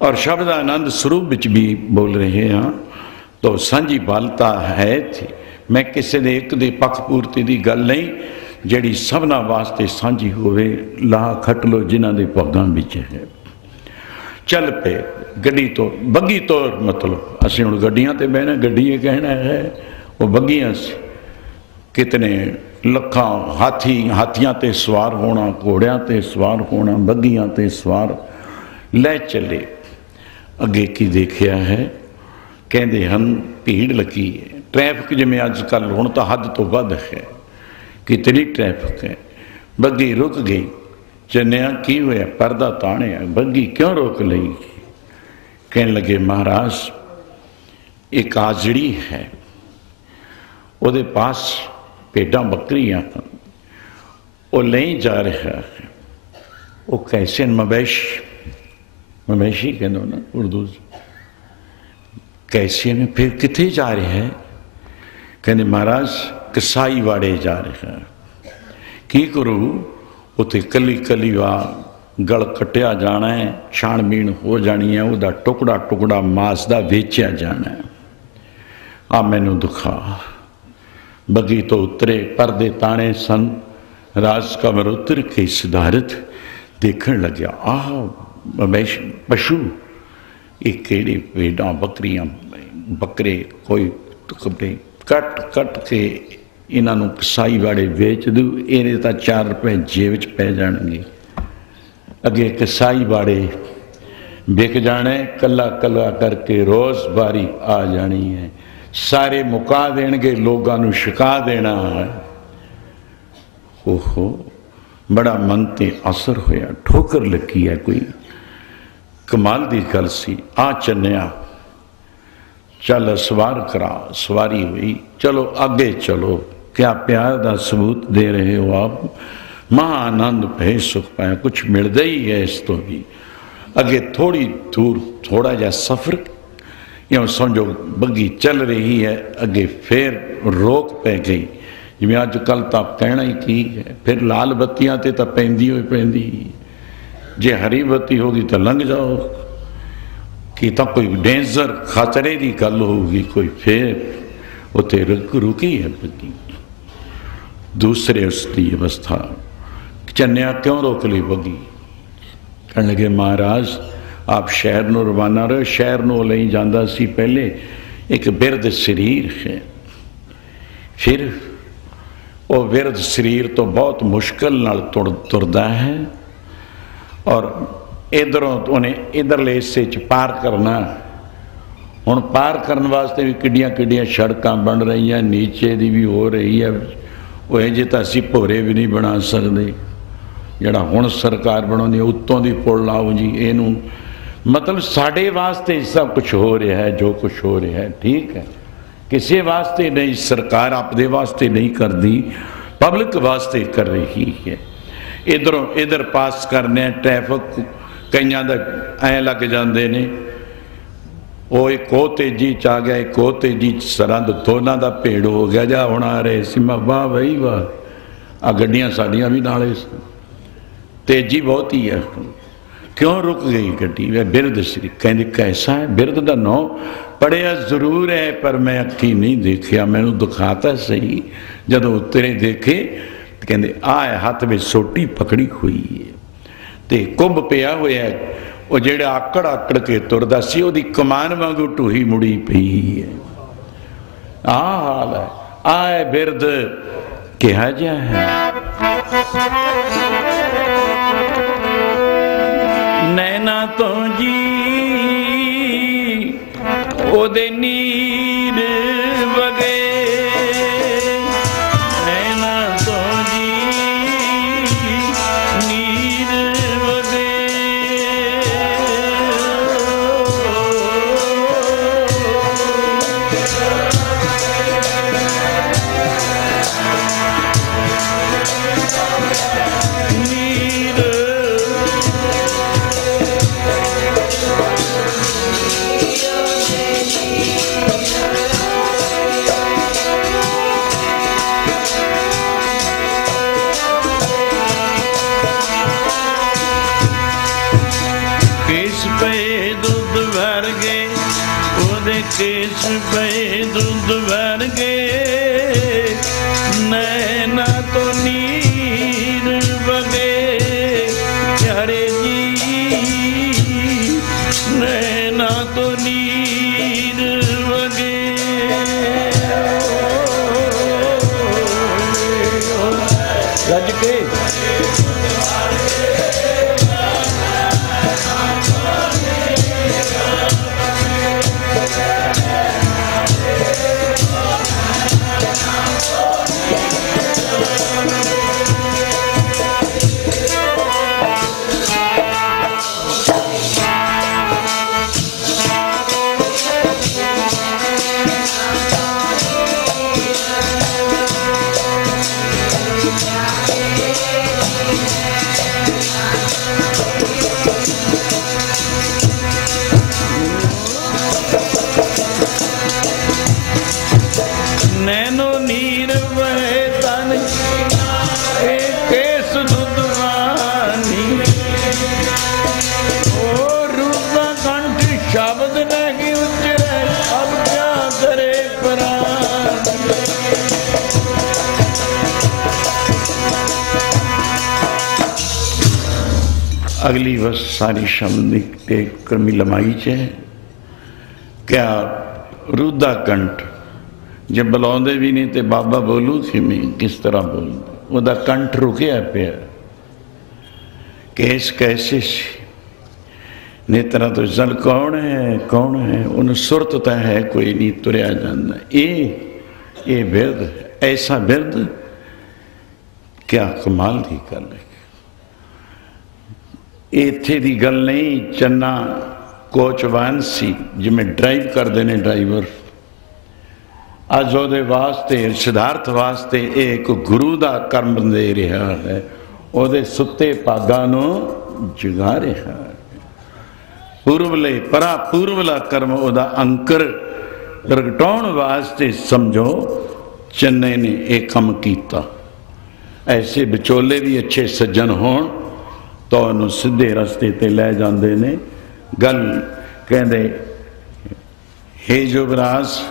और शब्द आनंद स्वरूप विच भी बोल रहे हाँ। तो सांझी बालता है थी, मैं किसी दे एक दे पक्ष पूर्ति की गल नहीं, जिहड़ी सबना वास्ते सांझी होवे, ला खट लो जिन्हां दे भागां विच है। चल पे गड्डी तो बग्गी तो मतलब असीं हुण गड्डियां ते बहना, गड्डी ये कहना है, वो बग्गियां सी, कितने लखां हाथी, हाथियां ते सवार होना, घोड़ियां ते सवार होना, बग्गियां ते सवार लै चले। अगे की देखिया है, कहते हैं भीड़ लगी है, ट्रैफिक जिमें अजकल हुण तां हद तो वध है, कितनी ट्रैफिक है। बग्गी रुक गई, चन्निया की होया, पर्दा ताणिया, बग्गी क्यों रोक लई? कहने लगे महाराज एक आजड़ी है, उहदे पास भेडां बकरियां वो ले जा रहा है, वो कैसे मवेशी, मवेशी कहते हो ना उर्दू, कैसे में फिर कितने जा रहे हैं? कहते महाराज कसाई वाड़े जा रहे हैं। की करूँ? उत्थे कली कली गल कटिया जाना है, छाणबीण हो जानी है, वह टुकड़ा टुकड़ा मांस का वेचिया जाना है। आ मैनू दिखा। बगी तो उतरे, पर्दे ताने सन, राज कमर उतर के सिधारत देखने लग्या, आह पशु ये केड़े भेड़ा बकरियां बकरे कोई टुकड़े कट कट के इन्हों कसाई वाले वेच दू, ये तो 4 रुपए जेब च पै जाएंगे। अगे कसाई वाले बिक जाने, कला कला करके रोज बारी आ जानी है, सारे मुका देंगे, लोगों को शिका देना है। ओहो बड़ा मन ते असर होया, ठोकर लगी है, कोई कमाल दी गल सी। आ चन्निया चल सवार करा, सवारी हुई, चलो आगे चलो, क्या प्यार का सबूत दे रहे हो आप, महा आनंद पे सुख पाया, कुछ मिलता ही है इस तो भी। अगे थोड़ी दूर थोड़ा जा सफर, यूँ समझो बग्गी चल रही है, अगे फिर रोक पै गई, जिमें अजकल तो कहना ही की है, फिर लाल बत्तियां ते तो पैंदी हो पैंदी, जे हरी बत्ती होगी तो लंघ जाओ, कि तो कोई डेंजर खतरे की गल होगी कोई, फिर उत्थे रुकी है बग्गी। दूसरे उसकी अवस्था, चन्निया क्यों रोक ली बग्गी? कहने लगे महाराज आप शहर में रवाना रहे, शहर में ले जाता सी, पहले एक बिरध शरीर है, फिर वो बिरध शरीर तो बहुत मुश्किल नाल तुरदा है, और इधरों उन्हें इधरले हिस्से च पार करना। हुण पार करने वास्ते भी किड्डियां किड्डियां सड़कां बन रही हैं, नीचे दी भी हो रही है, वो इंजे तां असीं भोरे भी नहीं बना सकते, जिहड़ा हुण सरकार बनाउंदी उत्तों दी पुल लाओ जी, इहनूं मतलब साडे वास्ते सब कुछ हो रहा है, जो कुछ हो रहा है ठीक है, किसी वास्ते नहीं, सरकार अपने वास्ते नहीं कर दी, पब्लिक वास्ते कर रही है। इधरों इधर पास करने ट्रैफिक कईयां दा ऐ लग जाते ने, वो एक हो तेजी च आ गया, एक हो तेजी सरहद, दोनों का भेड़ हो गया, जा हुण आ रहे सी, मैं वाह बही वाह, आ गड्डियां साडियां भी नाले, तेजी बहुत ही है। क्यों रुक गई गड्डी? वह बिरध श्री कहते कैसा है? बिरध का नौ पढ़िया जरूर है, पर मैं अखी नहीं देखिया, मैनू दिखाता सही। जदों उतरे देखे तो कहते आ हाथ में सोटी पकड़ी हुई है, तो कुंभ पिया हुआ है, वो जेड़ा आकड़ आकड़ के तुरदा सी, ओदी कमान वांगू ढूही मुड़ी पई है। आ हाल है, आए बिरध किहा जा है, नैना तो जी ओदे नीर वगे, नैना तो जी नीर वगे, नीर केस पे दुध भर के नैना तो नीर बगे प्यारे जी नैना तो नीर बगे रज के नैनो नीर बहे तन एक केस दुधवानी ओ रूपा कंठ शब्द नहीं उचरे अब क्या करे प्राण अगली बस सारी शब्द के क्रमी लमाई च है क्या रुदा कंठ जब बुलाते भी नहीं तो बाबा बोलू किमें किस तरह बोल वह कंठ रुकया पिया केस कैसे नेत्रा तो जल कौन है उन सुरत तो है कोई नहीं तुरया जाता ये बिरद ऐसा बिरद क्या कमाल की गल है इत्थे दी गल नहीं चन्ना कोचवान सी जिमें ड्राइव करते हैं ड्राइवर अज वो वास्ते सिद्धार्थ वास्ते एक गुरु का कर्म दे रहा है वो सुते भागा जगा रहा है पूर्वले परा पूर्वला कर्म वह अंकर प्रगटाउण वास्ते समझो चन्ने ने एक कम किया ऐसे विचोले भी अच्छे सज्जन होण तो उन्होंने सीधे रस्ते ते लै जाते ने गल कहते हे युवराज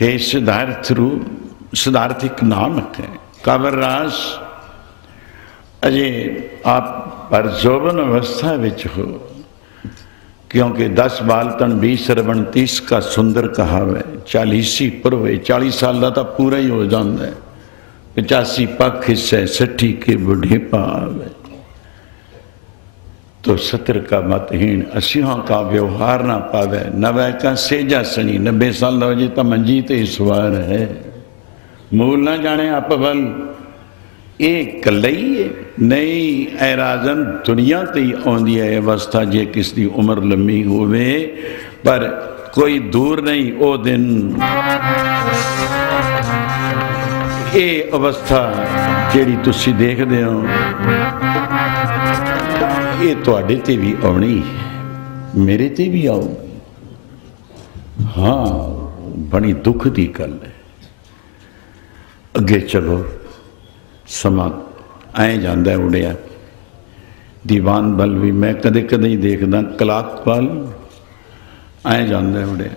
हे सिद्धार्थ रूप सिद्धार्थिक नाम है काबरराज अजय आप पर जोबन अवस्था विच हो क्योंकि 10 बालतन 20 रवण 30 का सुंदर कहावे 40 पुरवे 40 साल का तो पूरा ही हो जाता है 85 पख हिस्से 60 के बुढ़ेपा आवे तो 70 का मतहीन 80 का व्यवहार ना पावे 90 का सेजा सनी 90 साल हो तो मंजी ते सवार है मूल ना जाने आप बल ये कलई नहीं ऐ राजन दुनिया ते आँदी है अवस्था जे किस दी उम्र लंबी होवे पर कोई दूर नहीं ओ दिन ये अवस्था जेड़ी तुसी देखदे हो ये तुहाडे ते भी आउणी मेरे ते भी आऊगी हाँ बड़ी दुख की गल है अगे चलो समा ऐ जाता है उड़िया दीवान बल भी मैं कदे कदे ही देखदा कलाक बल ऐ जाता है उड़िया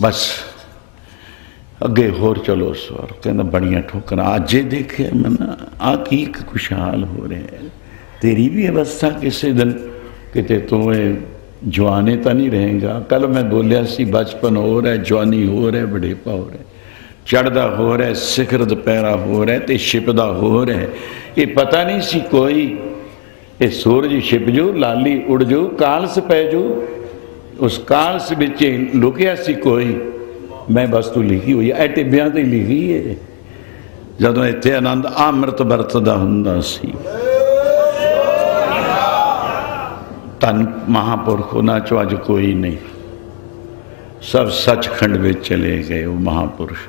बस अगे होर चलो उस वार कहना बड़िया ठोकर अजे देखे मैं आ की खुशहाल हो रहे हैं तेरी भी अवस्था किसी दिन किते तू जवाने तो नहीं रहेगा कल मैं बोलिया सी बचपन हो रहा है जवानी हो रहा है बुढ़ेपा हो रहा है चढ़दा हो रहा है सिखर दुपहरा हो रहा है तो छिपदा हो रहा है ये पता नहीं सी कोई ये सूरज छिप जू लाली उड़ जू कालस पै जू उस कालस बिच लुकिया सी कोई मैं वस्तु लिखी हुई है टिब्बियां ते लिखी है जदों इत्थे आनंद अमृत वरतदा हुंदा सी तन महापुरख उन्हां चों अज कोई नहीं सब सचखंड में चले गए वो महापुरुष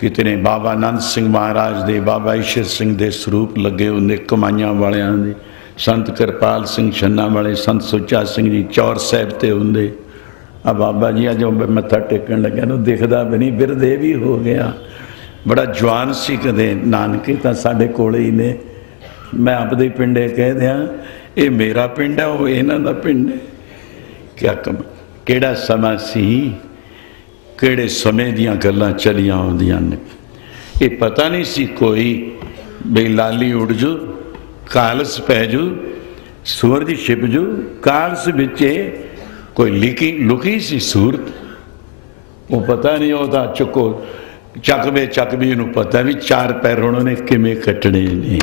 कितने बाबा आनंद सिंह महाराज दे बाबा ईश्वर सिंह दे स्वरूप लगे होंगे कमाइयां वालियां दे संत कृपाल सिंह छन्ना वाले संत सुच्चा सिंह जी चौर साहब ते होंगे आ बाबा जी अज मत्था टेकन लगे ना दिखदा भी नहीं बिरदे भी हो गया बड़ा जवान सी कदे नानके तो साडे कोले ही ने मैं आपदे पिंडे कह दिया ये मेरा पिंड है वो इन्हां दा पिंड है क्या कम ਕਿਹੜਾ ਸਮਾਂ ਸੀ, ਕਿਹੜੇ ਸਮੇਂ ਦੀਆਂ ਗੱਲਾਂ ਚਲੀਆਂ ਆਉਂਦੀਆਂ ਨੇ। ਇਹ ਪਤਾ ਨਹੀਂ ਸੀ ਕੋਈ ਬਈ ਲਾਲੀ ਉੱਡ ਜੂ, ਕਾਲਸ ਪੈ ਜੂ, ਸੂਰਜ ਛਿਪ ਜੂ। ਕਾਲਸ ਵਿੱਚ ਕੋਈ ਲੁਕੀ ਸੀ ਸੂਰਤ, ਉਹ ਪਤਾ ਨਹੀਂ। ਉਹਦਾ ਚੁੱਕੋ ਚੱਕਵੇ ਨੂੰ ਪਤਾ ਵੀ ਚਾਰ ਪੈਰ ਉਹਨਾਂ ਨੇ ਕਿਵੇਂ ਕੱਟਣੇ ਨੇ।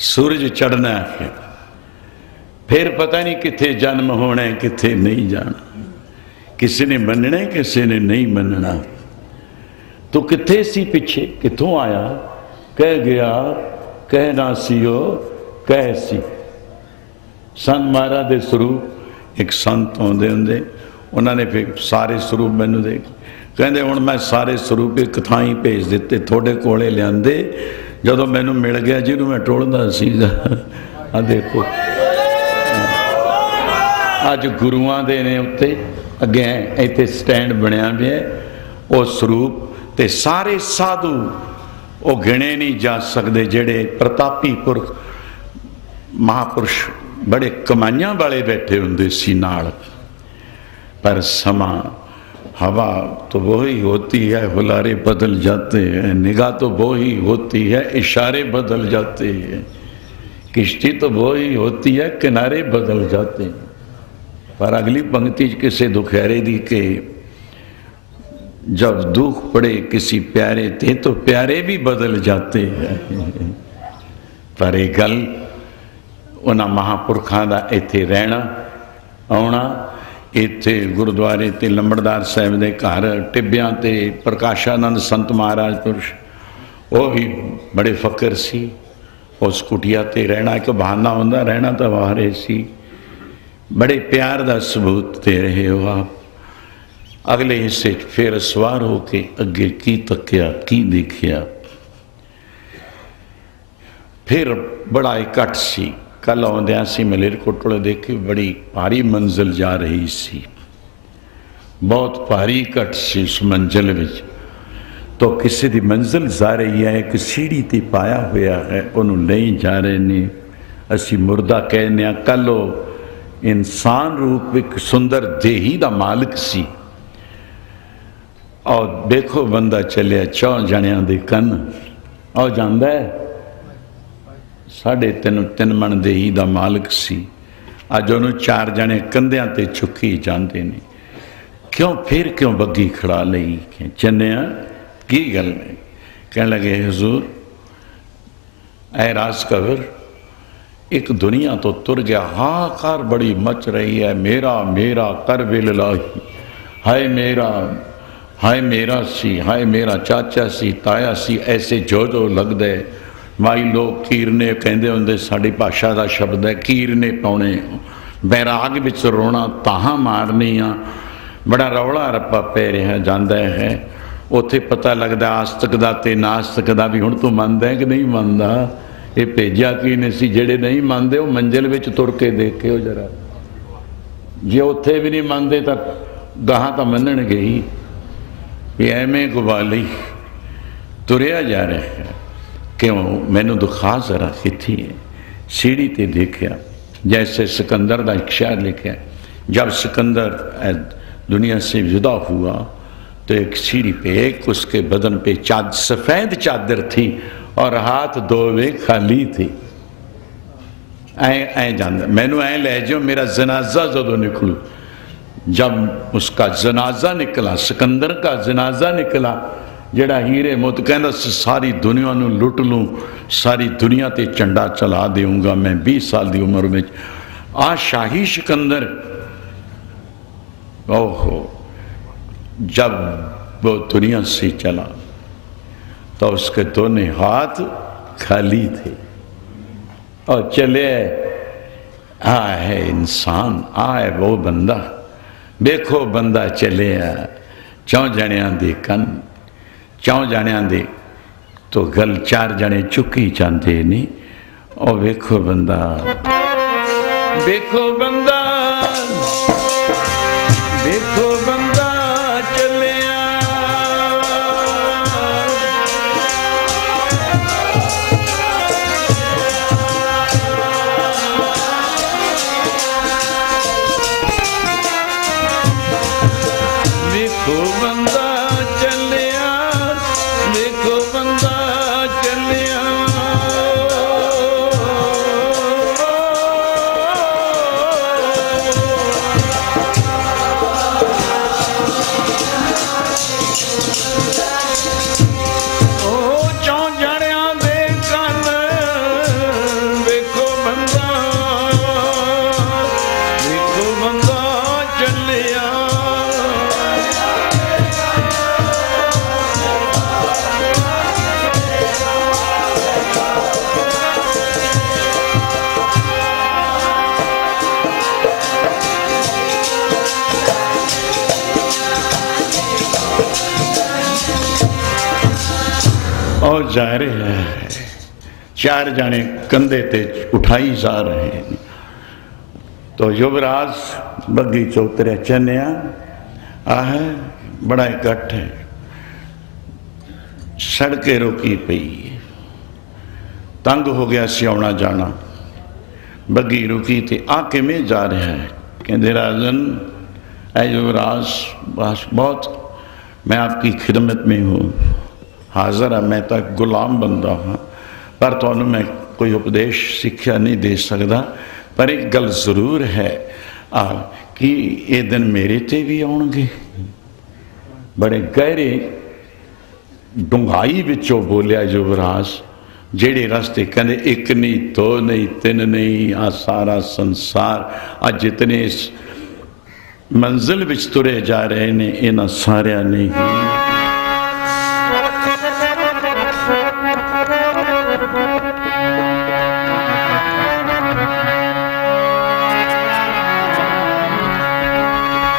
ਸੂਰਜ ਚੜ੍ਹਨਾ ਫਿਰ ਪਤਾ ਨਹੀਂ ਕਿੱਥੇ ਜਨਮ ਹੋਣਾ, ਕਿੱਥੇ ਨਹੀਂ ਜਾਣਾ। ਕਿਸੇ ਨੇ ਮੰਨਣਾ, ਕਿਸੇ ਨੇ ਨਹੀਂ ਮੰਨਣਾ। ਤੂੰ ਕਿੱਥੇ ਸੀ ਪਿੱਛੇ, ਕਿੱਥੋਂ ਆਇਆ? ਕਹਿ ਗਿਆ, ਕਹਿਣਾ ਸੀ ਉਹ ਕਹਿ ਸੀ। ਸੰਤ ਮਹਾਰਾਜ ਦੇ ਸਰੂਪ ਇੱਕ ਸੰਤ ਆਉਂਦੇ ਹੁੰਦੇ, ਉਹਨਾਂ ਨੇ ਫਿਰ ਸਾਰੇ ਸਰੂਪ ਮੈਨੂੰ ਦੇ ਕਹਿੰਦੇ ਹੁਣ ਮੈਂ ਸਾਰੇ ਸਰੂਪ ਇੱਕ ਥਾਂ ਹੀ ਭੇਜ ਦਿੱਤੇ, ਤੁਹਾਡੇ ਕੋਲੇ ਲਿਆਂਦੇ। ਜਦੋਂ ਮੈਨੂੰ ਮਿਲ ਗਿਆ ਜਿਹਨੂੰ ਮੈਂ ਟੋਲਦਾ ਸੀਗਾ, ਆ ਦੇਖੋ ਅੱਜ ਗੁਰੂਆਂ ਦੇ ਨੇ ਉੱਤੇ ਅੱਗੇ ਇੱਥੇ ਸਟੈਂਡ ਬਣਿਆ ਪਿਆ ਉਹ ਸਰੂਪ, ਤੇ ਸਾਰੇ ਸਾਧੂ ਉਹ ਗਿਣੇ ਨਹੀਂ ਜਾ ਸਕਦੇ ਜਿਹੜੇ ਪ੍ਰਤਾਪੀ ਪੁਰਖ ਮਹਾਂਪੁਰਸ਼ बड़े कमाइयां वाले बैठे होंगे सी नाल। पर समा हवा तो वही होती है, हुलारे बदल जाते हैं। निगाह तो वही होती है, इशारे बदल जाते हैं। किश्ती तो वही होती है, किनारे बदल जाते हैं। पर अगली पंक्ति किसी दुखहरे दी के जब दुख पड़े किसी प्यारे थे तो प्यारे भी बदल जाते हैं। पर एक गल उन्हां महापुरखों का इत्थे रहना आउणा, इत्थे गुरुद्वारे ते लंबड़दार साहब के घर टिब्बियां ते प्रकाशानंद संत महाराज पुरुष वो भी बड़े फकर सी। उस कुटिया ते रहना एक बहाना होंदा, रहना तो बाहर सी। बड़े प्यार का सबूत दे रहे हो आप। अगले हिस्से फिर सवार होके अगे की तकिया, की देखिया। फिर बड़ा इकट्ठ सी। कल आउंदियां सी मलेरकोटले देखी बड़ी भारी मंजिल जा रही सी, बहुत भारी इकट्ठ सी उस मंजिल विच। तो किसी दी मंजिल जा रही है, एक सीढ़ी ते पाया हुआ है, उन्होंने नहीं जा रहे ने। असी मुर्दा कहने कल इंसान रूप एक सुंदर देही दा मालिक सी। और देखो बंदा चलिया 4 जणियां दे कन और जांदा है 3.5 मन देही दा मालिक सी। अज उन्होंने 4 जने कंधियां ते चुकी जाते ने। क्यों फिर क्यों बग्गी खड़ा लई? चन्निया की गल है? कह लगे हुजूर ऐ राज कवर एक दुनिया तो तुर गया, हाहाकार बड़ी मच रही है। मेरा मेरा कर विल लाही, हाय मेरा सी, हाय मेरा चाचा सी, ताया सी। ऐसे जो लगता है माई लोग कीरने कहते होंगे, साड़ी भाषा का शब्द है कीरने पाने। बैराग विच रोना, ताहां मारनियां, बड़ा रौला रप्पा पै रहा जाता है। उत्थे पता लगता आस्तिक दा ते नास्तिक दा भी। हुण तू मनदा है कि नहीं मनदा? ये भेजा की ने सी जेड़े नहीं मानते वो मंजिल विच तुर के देखियो जरा। जे उत्थे भी नहीं मानते तो गाहां तो मनणगे ही। भी एवें गुवाली तुरिया जा रहा है। क्यों? मैनू दिखा जरा किथी है। सीढ़ी ते देखिया, जैसे सिकंदर का एक शेर लिखा, जब सिकंदर दुनिया से जुदा हुआ तो एक सीढ़ी पे एक उसके बदन पे सफ़ेद चादर थी और हाथ 2 वे खाली थी। ऐ जान मैनू ऐ लै जाओ, मेरा जनाजा जो निकलू। जब उसका जनाजा निकला, सिकंदर का जनाजा निकला, जड़ा हीरे मुत कहना सारी दुनिया नू लुट लूँ, सारी दुनिया ते झंडा चला दूंगा मैं 20 साल की उम्र में। आ शाही सिकंदर, ओहो, जब वो दुनिया से चला तो उसके दोनों हाथ खाली थे और चले। आ है इंसान, आ है वो बंदा। देखो बंदा चले 4 जणियां दे कन, 4 जणियां दे तो गल 4 जने चुकी जाते नहीं। और वेखो बंदा, देखो बंदा, देखो बंदा चलिया। और जा रहे हैं, चार जाने कंधे ते उठाई जा रहे हैं। तो युवराज बगीचे उतरे, चन्या आह बड़ा इकट्ठ है, सड़कें रोकी पई, तंग हो गया सी आना जाना। बगी रुकी थी, आके में जा रहा है, कहते राजन ऐ युवराज बस बहुत मैं आपकी खिदमत में हूँ, हाजिर है, मैं तो गुलाम बंदा हाँ, पर तो मैं कोई उपदेश सिक्ख्या नहीं दे सकता। पर एक गल जरूर है कि ये दिन मेरे ते भी आउणगे। बड़े गहरे डूंघाई विचों बोलिया युवराज, जेड़े रास्ते कहते एक नहीं दो नहीं तीन नहीं, आ सारा संसार आज जितने इस मंजिल विच तुरे जा रहे ने, इन्हां सारिया नहीं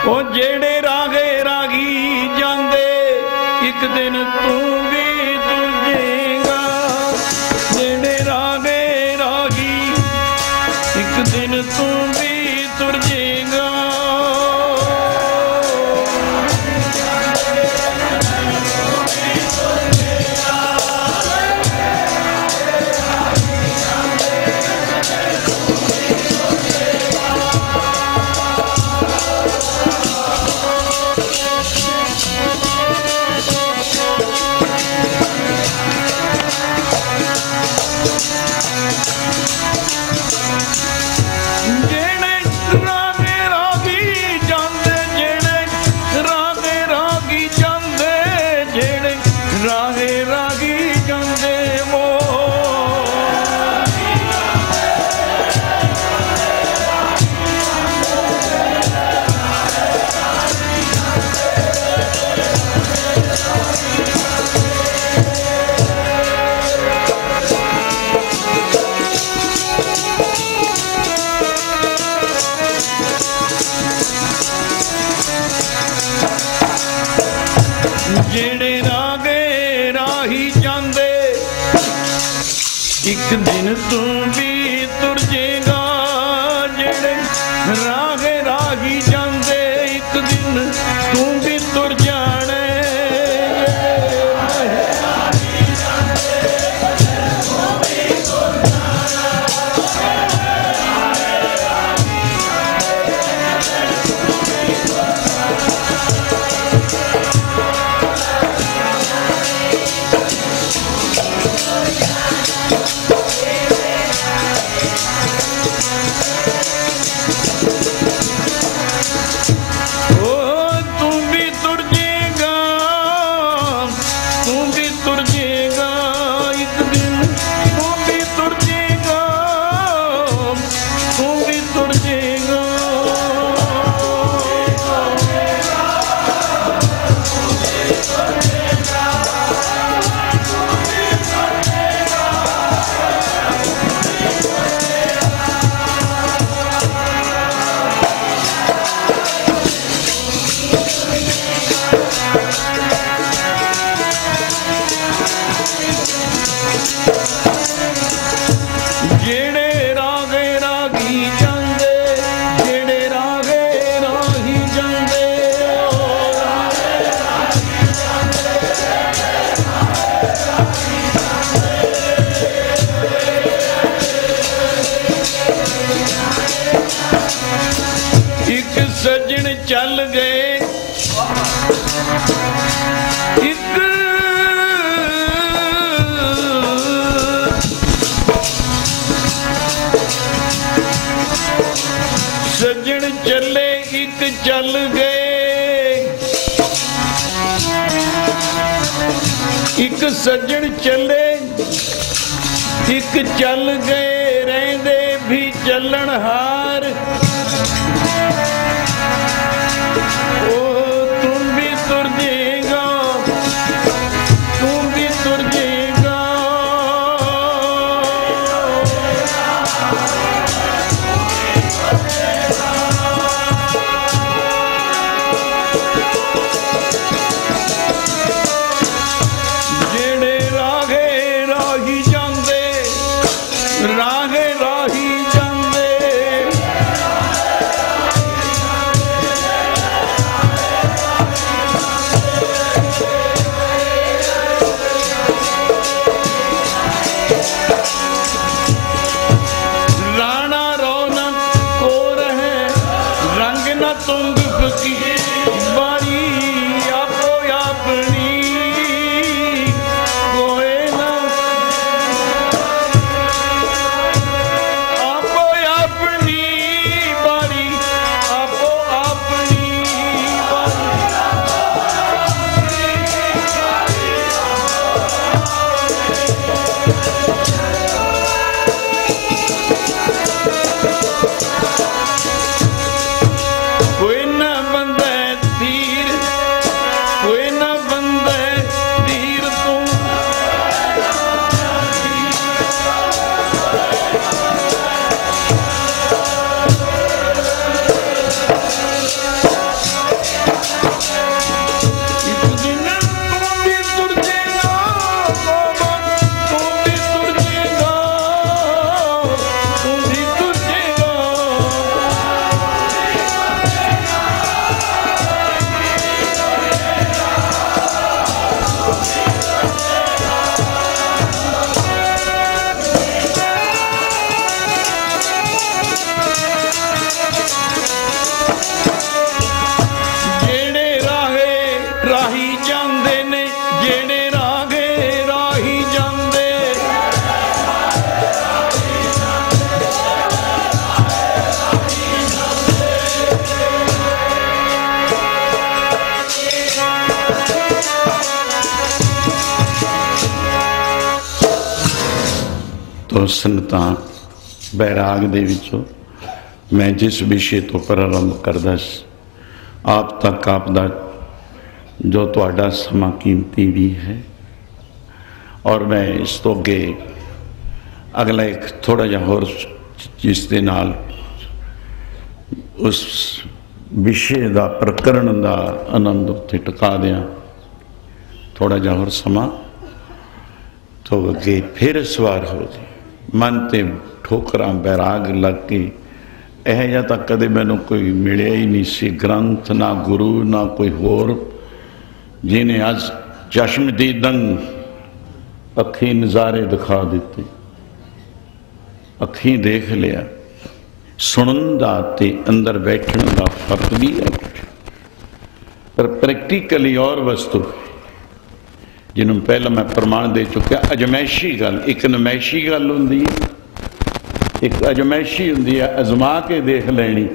ओ जेड़े रागे रागी जांदे, एक दिन तू भी तुझेगा। जेड़े रागे रागी, एक दिन तू भी तुझेगा। जेड़े रागे राही जांदे, एक दिन तू भी तुर जेगा। जेड़े रागे राही जांदे, एक दिन तू भी तुर जाने। सजन चल गए, एक सजन चले एक चल गए। एक सजन चले एक चल गए, रहंदे भी चलन हार। जेड़े रागे तुंग फकीर बारी आपो अपनी कोई ना आपो अपनी बारी आपो अपनी कोई ना बंदे तीर कोई ना बंदे तीर तू एक दिन तू भी तुर जाएगा बाबा तू भी तुर जाएगा तू भी तुर जाएगा जेड़े राहे राही जांदे ने जेड़े राहे राही जांदे तो संगतां बैराग दे विचों मैं जिस विषय तो प्रारंभ करदा सी आप तक आपदा जो तुहाडा समा कीमती भी है और मैं इस तो अगे अगला एक थोड़ा जिहा होर जिस दे नाल उस विषय दा प्रकरण दा आनंद उत्थे टका दियां थोड़ा जिहा होर समा तो अगे फिर सवार हो गए मन ते ठोकरां बैराग लग के यह जिहा तां कदे मैनूं कोई मिलिया ही नहीं सी ग्रंथ ना गुरु ना कोई होर जिन्हें अज चश्मदीदन अखी नज़ारे दिखा दिते अखी देख लिया सुनन दा ते अंदर बैठने का फर्क भी है पर प्रैक्टिकली और वस्तु जिन्होंने पहला मैं प्रमाण दे चुका अजमैशी गल एक नमैशी गल होंदी है एक अजमैशी होंदी है अजमा के देख लेनी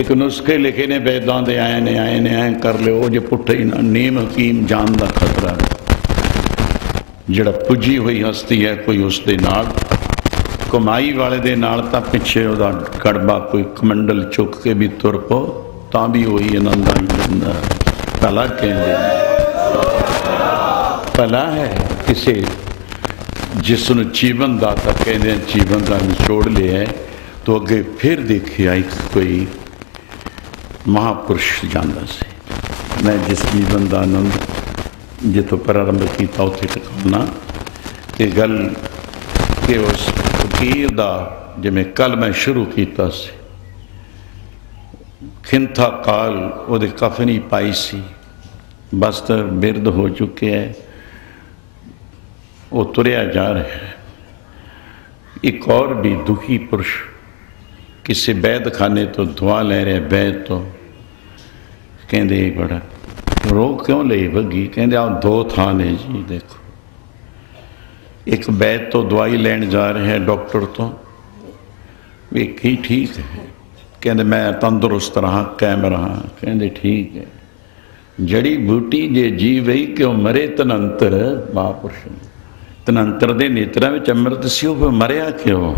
एक नुस्खे लिखे ने वैदां दे आए ने ऐ कर लो वो जो पुट्ठे ही ना नीम हकीम जान का खतरा जिहड़ा पुजी हुई हस्ती है कोई उसके नाल कमाई वाले दे नाल तां पिछे उहदा कड़बा कोई कमंडल चुक के भी तुर पो तां भी वही आनंद आई जांदा भला कहंदे भला है किसी जिसनों जीवन दाता कहते जीवन का निचोड़ लिया है तो अगे फिर देखिया एक कोई महापुरुष जाता से मैं जिस जीवन का आनंद जितों प्रारंभ किया उत्थे टकाना कि गल कि उस फकीर का जिमें कल मैं शुरू किया खिंथा काल वो कफनी पाई सी बस्तर बिरद हो चुके है वो तुरया जा रहा है एक और भी दुखी पुरुष किसी वैद खाने तो दुआ ले रहे वैद तो कहते बड़ा रोग क्यों ले बगी कहते आप दो थान है जी देखो एक वैद तो दवाई लैन जा रहे हैं डॉक्टर तो वेखी ठीक है कहते मैं तंदुरुस्त रहा कैम रहा कहते ठीक है जड़ी बूटी जे जी वही क्यों मरे तनंतर महापुरुष तनंतर दे नेत्रा में अमृत सी वो मरिया क्यों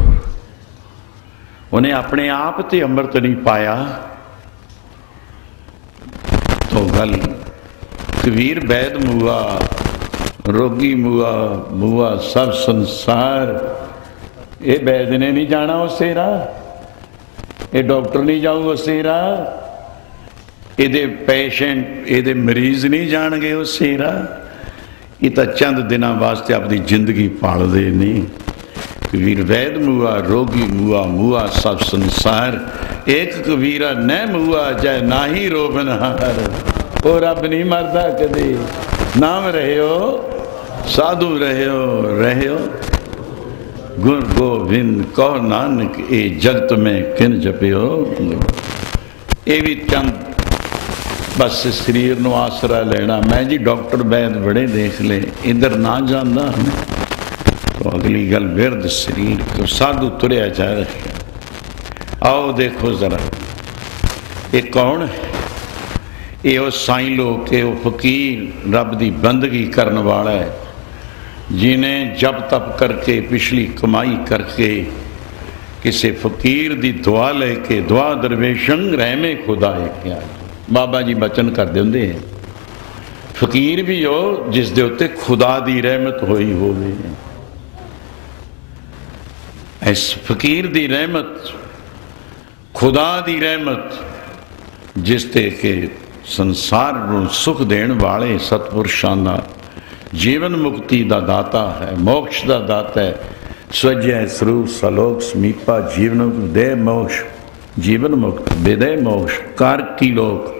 उन्हें अपने आप ते अमृत नहीं पाया तो गल कबीर वैद मुआ रोगी मुआ मुआ सब संसार ये वैद ने नहीं जाना उसे राह ये डॉक्टर नहीं जाऊ उसे राह ये पेशेंट ये मरीज नहीं जान गए उसे राह ये तो चंद दिनों वास्ते अपनी जिंदगी पालते नहीं कबीर वैद मुआ रोगी मुआ मुआ सब संसार एक कबीरा न मुआ जाए ना ही रोबनहार वो रब नहीं मरदा कदे नाम रहो साधु रहो गुर गोविंद कहो नानक ए जगत में किन जपियो ये भी चंद बस शरीर नूं आसरा लेना। मैं जी डॉक्टर वैद बड़े देख ले, इधर ना जाना तो अगली गल विरध शरीर को साधु तुरया जा रहा। आओ देखो जरा ये कौन है? ये वो साईं लोग के वो फकीर रब की बंदगी करने वाला है, जिन्हें जब तप करके पिछली कमाई करके किसी फकीर की दुआ लेके दुआ दरवेशंग रहमे खुदा है क्या बाबा जी बचन कर देंगे हैं। फकीर भी हो जिस दे उत्ते खुदा की रहमत हुई होवे। इस फकीर की रहमत खुदा की रहमत जिस ते के संसार को सुख देने वाले सतपुरुषों का जीवन मुक्ति का दाता है, मोक्ष का दाता है। स्वजय स्वरूप सलोक समीपा जीवन दे मोक्ष जीवन मुक्त विदय मोक्ष। कारकी लोग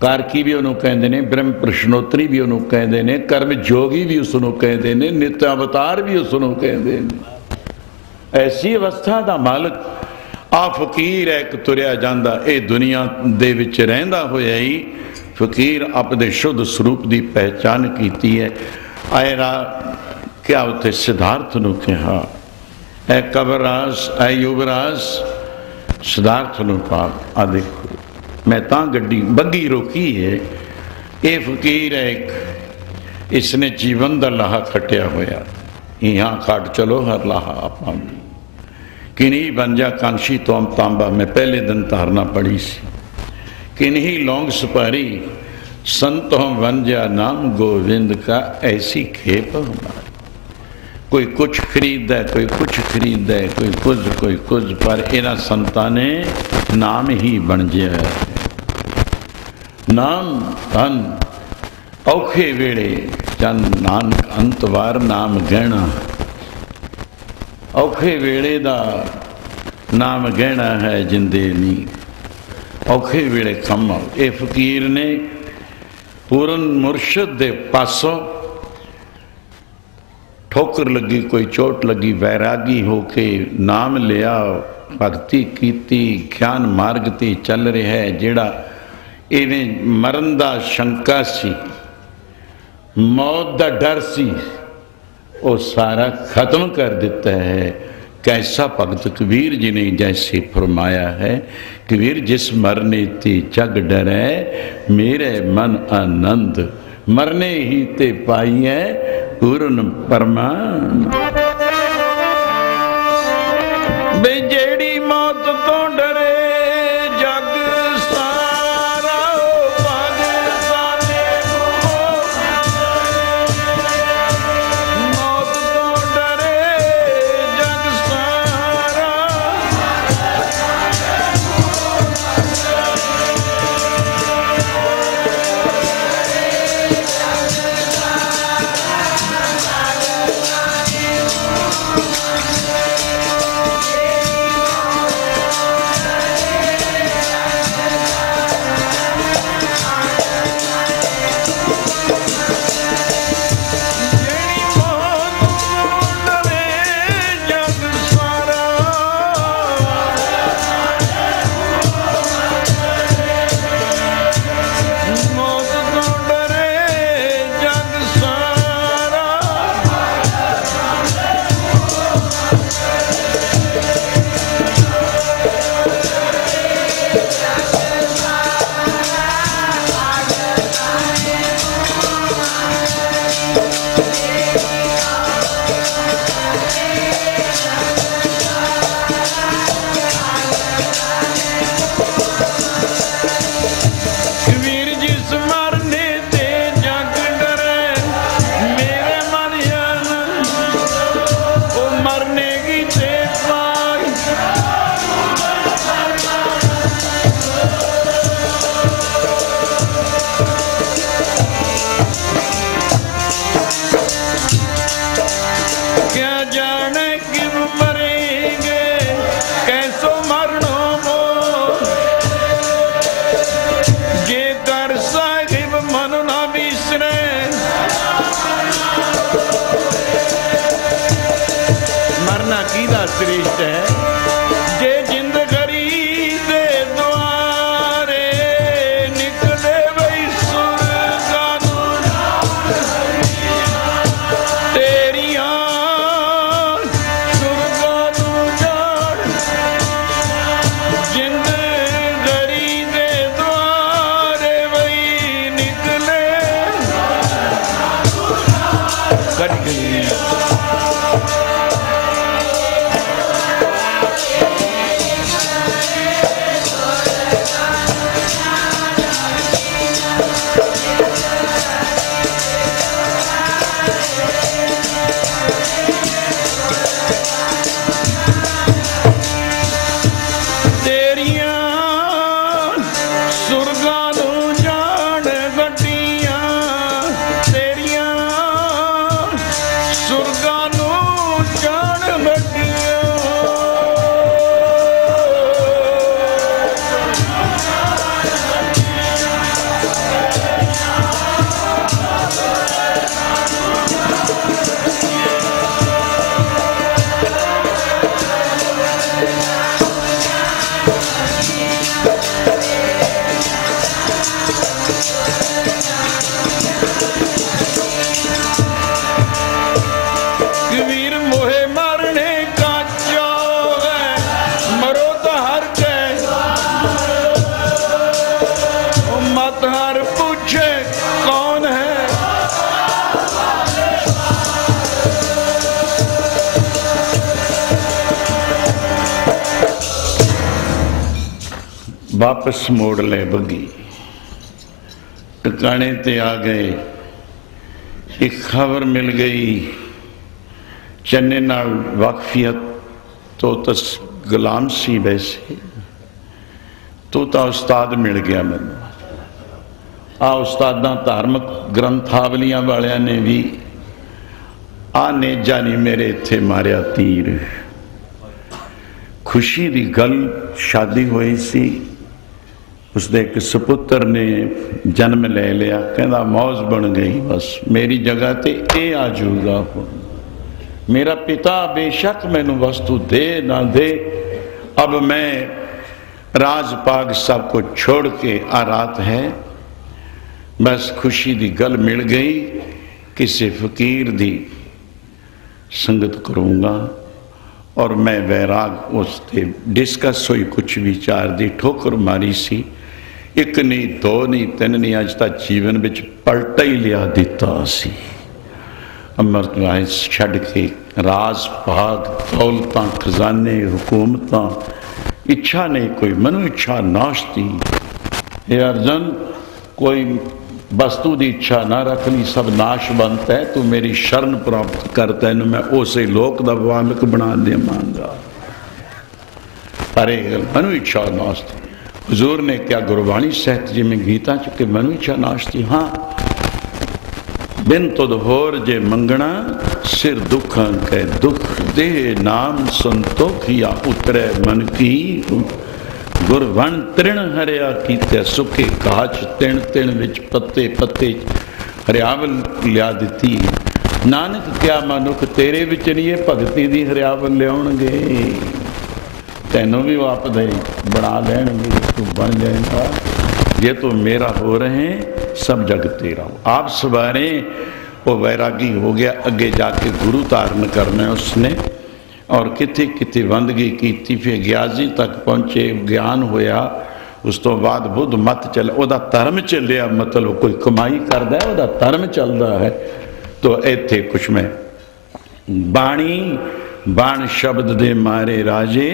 कारकी भी उन्होंने कहते हैं, ब्रह्म प्रश्नोत्तरी भी उन्होंने कहते हैं, कर्म जोगी भी उसनों कहते हैं, नित्य अवतार भी उसनों कहते हैं। ऐसी अवस्था का मालक आ फकीर है एक तुरया जांदा। ये दुनिया दे विच रहिंदा होया ही फकीर अपने शुद्ध स्वरूप की पहचान की है। आयरा क्या उत्थे सिद्धार्थ नूं कहा, ऐ कबरराज ऐ युवराज सिद्धार्थ नूं पाप आ देखो मैं तां गड्डी बग्गी रोकी है। ये फकीर है एक, इसने जीवन का लाहा खटिया होया। यहाँ खट चलो हर लाहा आपां भी किन्हीं बन जा कांशी तो तांबा। मैं पहले दिन धारना पड़ी सी, किन्हीं लौंग सुपारी संत हम बन जा नाम गोविंद का ऐसी खेप हमारी। कोई कुछ खरीदा है, कोई कुछ खरीदा है, कोई कुछ पर इन्हां संतां ने नाम ही बन जाया है। नाम धन औखे वेड़े चंद नानक अंतवार नाम गहना। औखे वेड़े दा नाम गहना है जिंदे नी, औखे वेड़े कम आओ। ये फकीर ने पूरन मुर्शद दे पासों ठोकर लगी, कोई चोट लगी, वैरागी होके नाम लिया, भगती कीती, ज्ञान मार्ग ते चल रहा है। जेड़ा इन्हें मरण दा शंका सी, मौत दा डर सी, वो सारा खत्म कर देता है। कैसा भगत कबीर जी ने जैसे फरमाया है, कबीर जिस मरने ते जग डरै मेरे मन आनंद, मरने ही ते पाई है पूर्ण परमान। बे जेड़ी मौत तो डरे जग सारा, भगताने मौत तो डरे जग सारा। वापस मोड़ ले बगी टिकाने ते आ गए। एक खबर मिल गई चन्ने नाल वाकफियत तो तस गुलाम सी वैसे तो उस्ताद मिल गया मैनू। आ उस्तादा धार्मिक ग्रंथावलियां वालिया ने भी आ नेजा नहीं मेरे इत्थे मारिया तीर। खुशी की गल शादी हुई सी, उसके एक सपुत्र ने जन्म ले लिया, कहता मौज बन गई, बस मेरी जगह ते ये आ जाऊगा। मेरा पिता बेशक मैनू वस्तु दे ना दे, अब मैं राज पाग सब को छोड़ के आ रात है, बस खुशी की गल मिल गई, किसी फकीर दी संगत करूँगा और मैं वैराग उससे डिस्कस हुई, कुछ विचार दी ठोकर मारी सी। एक नहीं दो नहीं तीन नहीं, अज तक जीवन विच पलटा ही लिया दिता सी। अमृत राय छड़ के राज भाग दौलतां खजाने हुकूमतां इच्छा नहीं कोई, मनु इच्छा नाश थी। हे अर्जन कोई वस्तु की इच्छा ना रखनी, सब नाश बनता है, तू मेरी शरण प्राप्त करता है, मैं उसे लोक का वालक बना देवांगा। अरे मनु इच्छा नाश थी। हुजूर ने क्या गुरबाणी सहित जिमें गीता चुके मनु इच्छा नाश थी। हाँ बिन तुद होर जे मंगना सिर दुखा के दुख दे, नाम संतोखिया उतरे मन की, गुरवन तृण हरिया कीते सुखे काच, तिण तिण विच पत्ते पत्ते हरियावल लिया दिती। नानक क्या मनुख तेरे विच नहीं ये भगती दी हरियावल लियाउणगे, तैनू भी आप दे बना लैणगे, तू बन जाएगा। जे तू मेरा हो रहे सब जग तेरा। आप सवारे वो वैरागी हो गया, अगे जाके गुरु धारण करना उसने, और किथे किथे बंदगी की, फिर ग्याजी तक पहुंचे, ज्ञान होया, उस तो बाद बुद्ध मत चल, ओदा धर्म चलिया, मतलब कोई कमाई करदा है ओदा धर्म चलदा है। तो इत्थे कुछ मैं बाणी बाण शब्द दे मारे राजे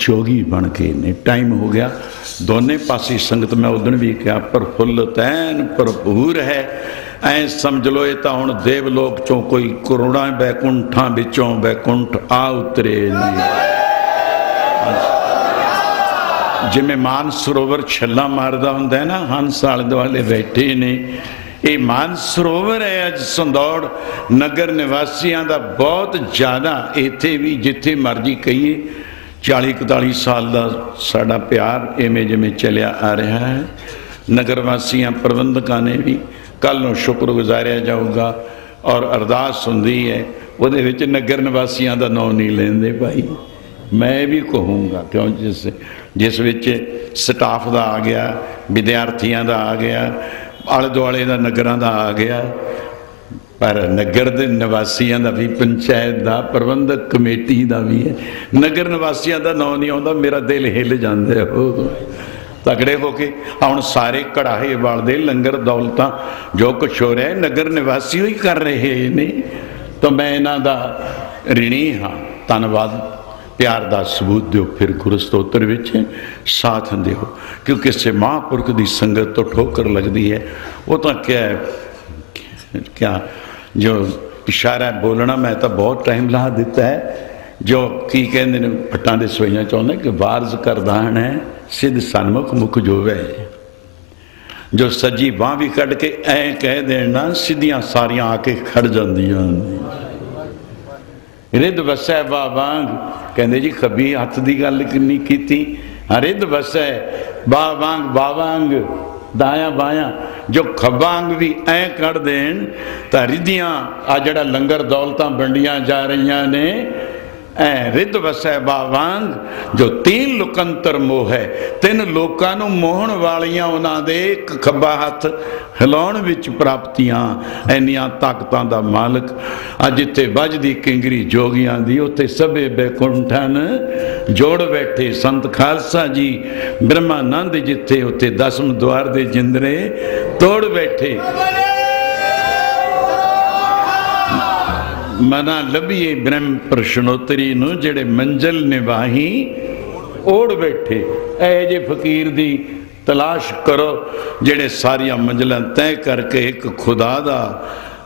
जोगी बन के ने। टाइम हो गया, दोने पासी संगत मैं उदन भी क्या प्रफुल्ल तैन भरपूर है। ऐ समझ लो ये तो हुण देवलोक चों कोई करोड़ां बैकुंठां विचों बैकुंठ आ उतरे ने। जिमें मान सरोवर छल्ला मारदा हुंदा है ना, हंस आले दुआले बैठे ने, ये मान सरोवर है। अज संदौड़ नगर निवासियों का बहुत ज़्यादा, इत्थे भी जिथे मर्जी कहिए 40-41 साल का साडा प्यार इवें जिमें चलिया आ रहा है। नगर वासियों प्रबंधकों ने भी कल नूं शुक्र गुजारिया जाऊगा, और अरदास हुंदी है उहदे विच नगर निवासियों का नाम नहीं लेंदे भाई। मैं भी कहूँगा क्यों जिस विच स्टाफ का आ गया, विद्यार्थियों का आ गया, आले दुआले का नगरां का आ गया, पर नगर के निवासियों का भी, पंचायत का, प्रबंधक कमेटी का भी है। नगर निवासियों का नाम नहीं आता, मेरा दिल हिल जाता हो तगड़े होके। हुण सारे कड़ाहे बालदे, लंगर दौलतां जो कुछ हो रहा है नगर निवासी ही कर रहे ने। तो मैं इन्हां दा ऋणी हाँ। धन्नवाद प्यार का सबूत दो, फिर गुरु स्तोत्र विच साथ दो, क्योंकि किसी महापुरख की संगत तो ठोकर लगती है। वो तो क्या जो इशारा बोलना मैं तो बहुत टाइम ला दिता है। जो की कहते हैं पट्टां दे सवैयां चाहुंदे कि वारज करदान है सिद्ध सन्मुख मुख जोवे, जो सज्जी बांह भी कढ़ के ऐ कह देना सीधियां सारियां आके खड़ जांदियां। रिद वसै बाबांग कहते जी खब्बी हथ की गल नहीं की। रिद वसै बाबांग बावांग दाया बाया, जो खब्बा अंग भी ऐ कर देन तो रिधियां आ जड़ा लंगर दौलतां वंडियां जा रही ने ऐ रिद वसै बावांग, जो तीन लुकंतर मोह है, तीन लोगों को मोहन वालियां उन्हां दे खब्बा हथ हिलाउण विच प्राप्तियां, इन्नियां ताकतां दा मालिक। अज जिथे बजदी किंगरी जोगियां दी उत्थे सबे बैकुंठन जोड़ बैठे। संत खालसा जी ब्रह्मानंद जिथे उत्थे दसम द्वार दे जिंदरे तोड़ बैठे। मना लभिए ब्रह्म प्रश्नोत्तरी नूं जेड़े मंजिल निवाही ओढ़ बैठे। ऐ जे फकीर दी तलाश करो जेड़े सारिया मंजिलां तय करके एक खुदा दा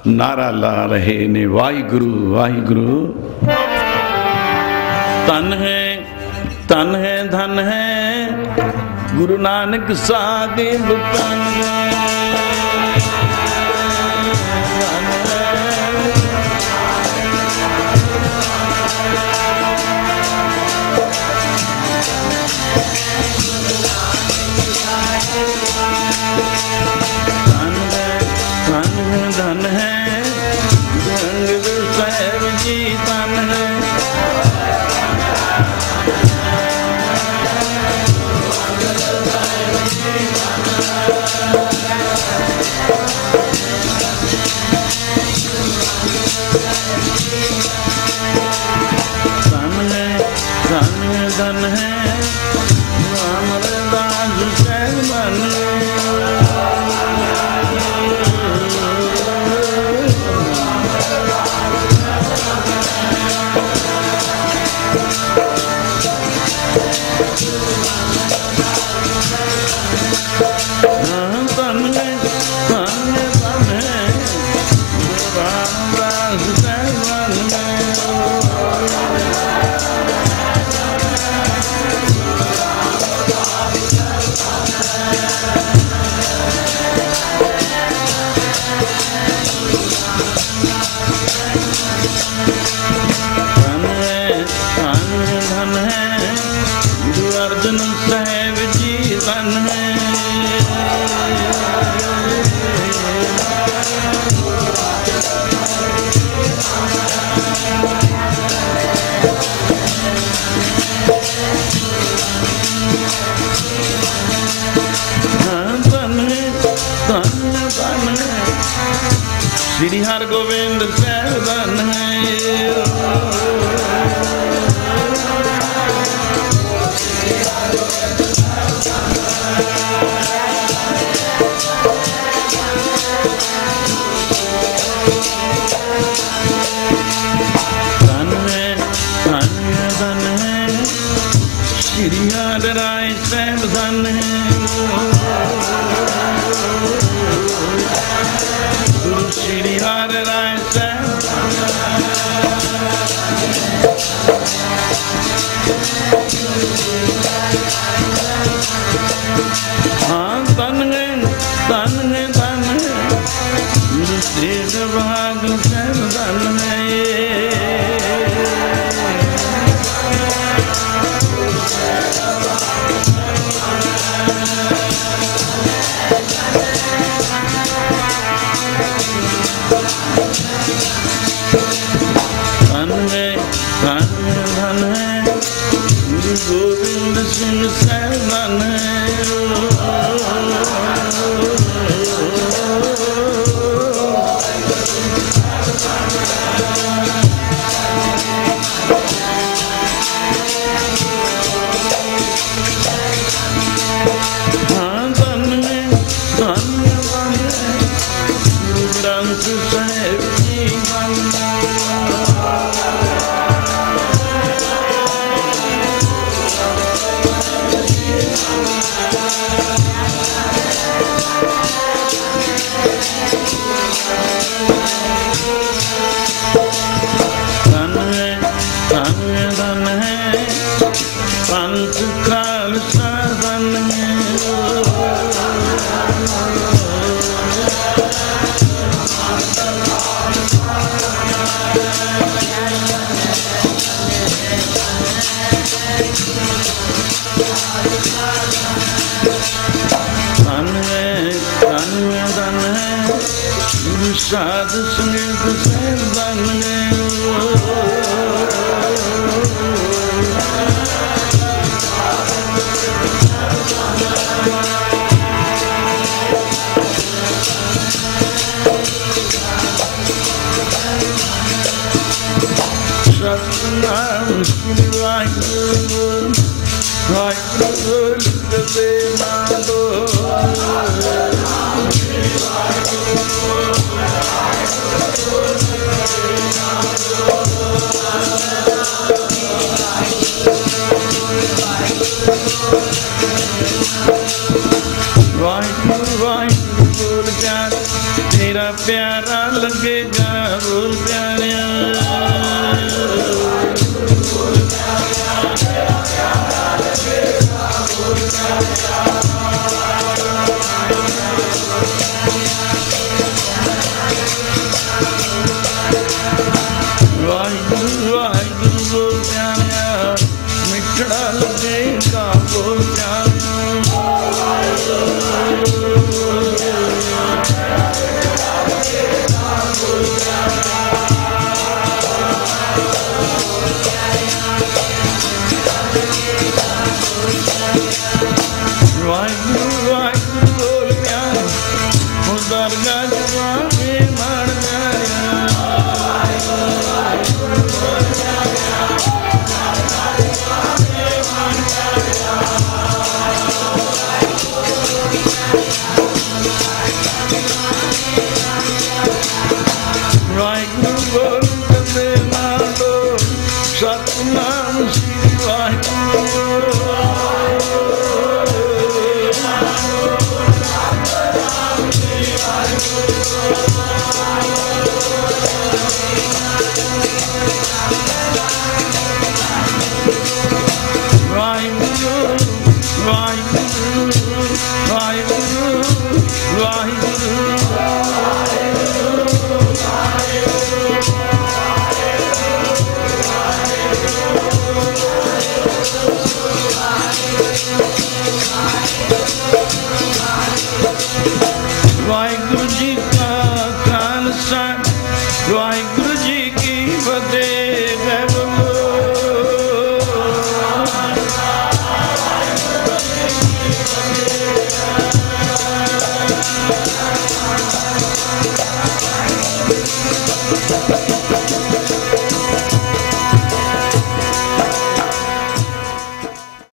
नारा ला रहे ने, वाहिगुरु वाहिगुरु। तन है धन है गुरु नानक साहिब तन धन है साहिब जी तन है। धन है अमरदास साहिब मन श्री हर गोविंद साहिब धन है। धन है श्री हर राय साहिब धन है। श्री हर राय हाँ धन है श्री भाग साहिब धन है। धन है गुरु गोविंद सिंह साहिब धन है। हाँ धन है गुरु ग्रंथ साहिब जी धन है। खालसा धन है साध संगत से धन है सतनाम श्री वाहिगुरु वाहिगुरु लिखते ना दो वाहिगुरु वाहिगुरु बोल प्यार तेरा प्यारा लगेगा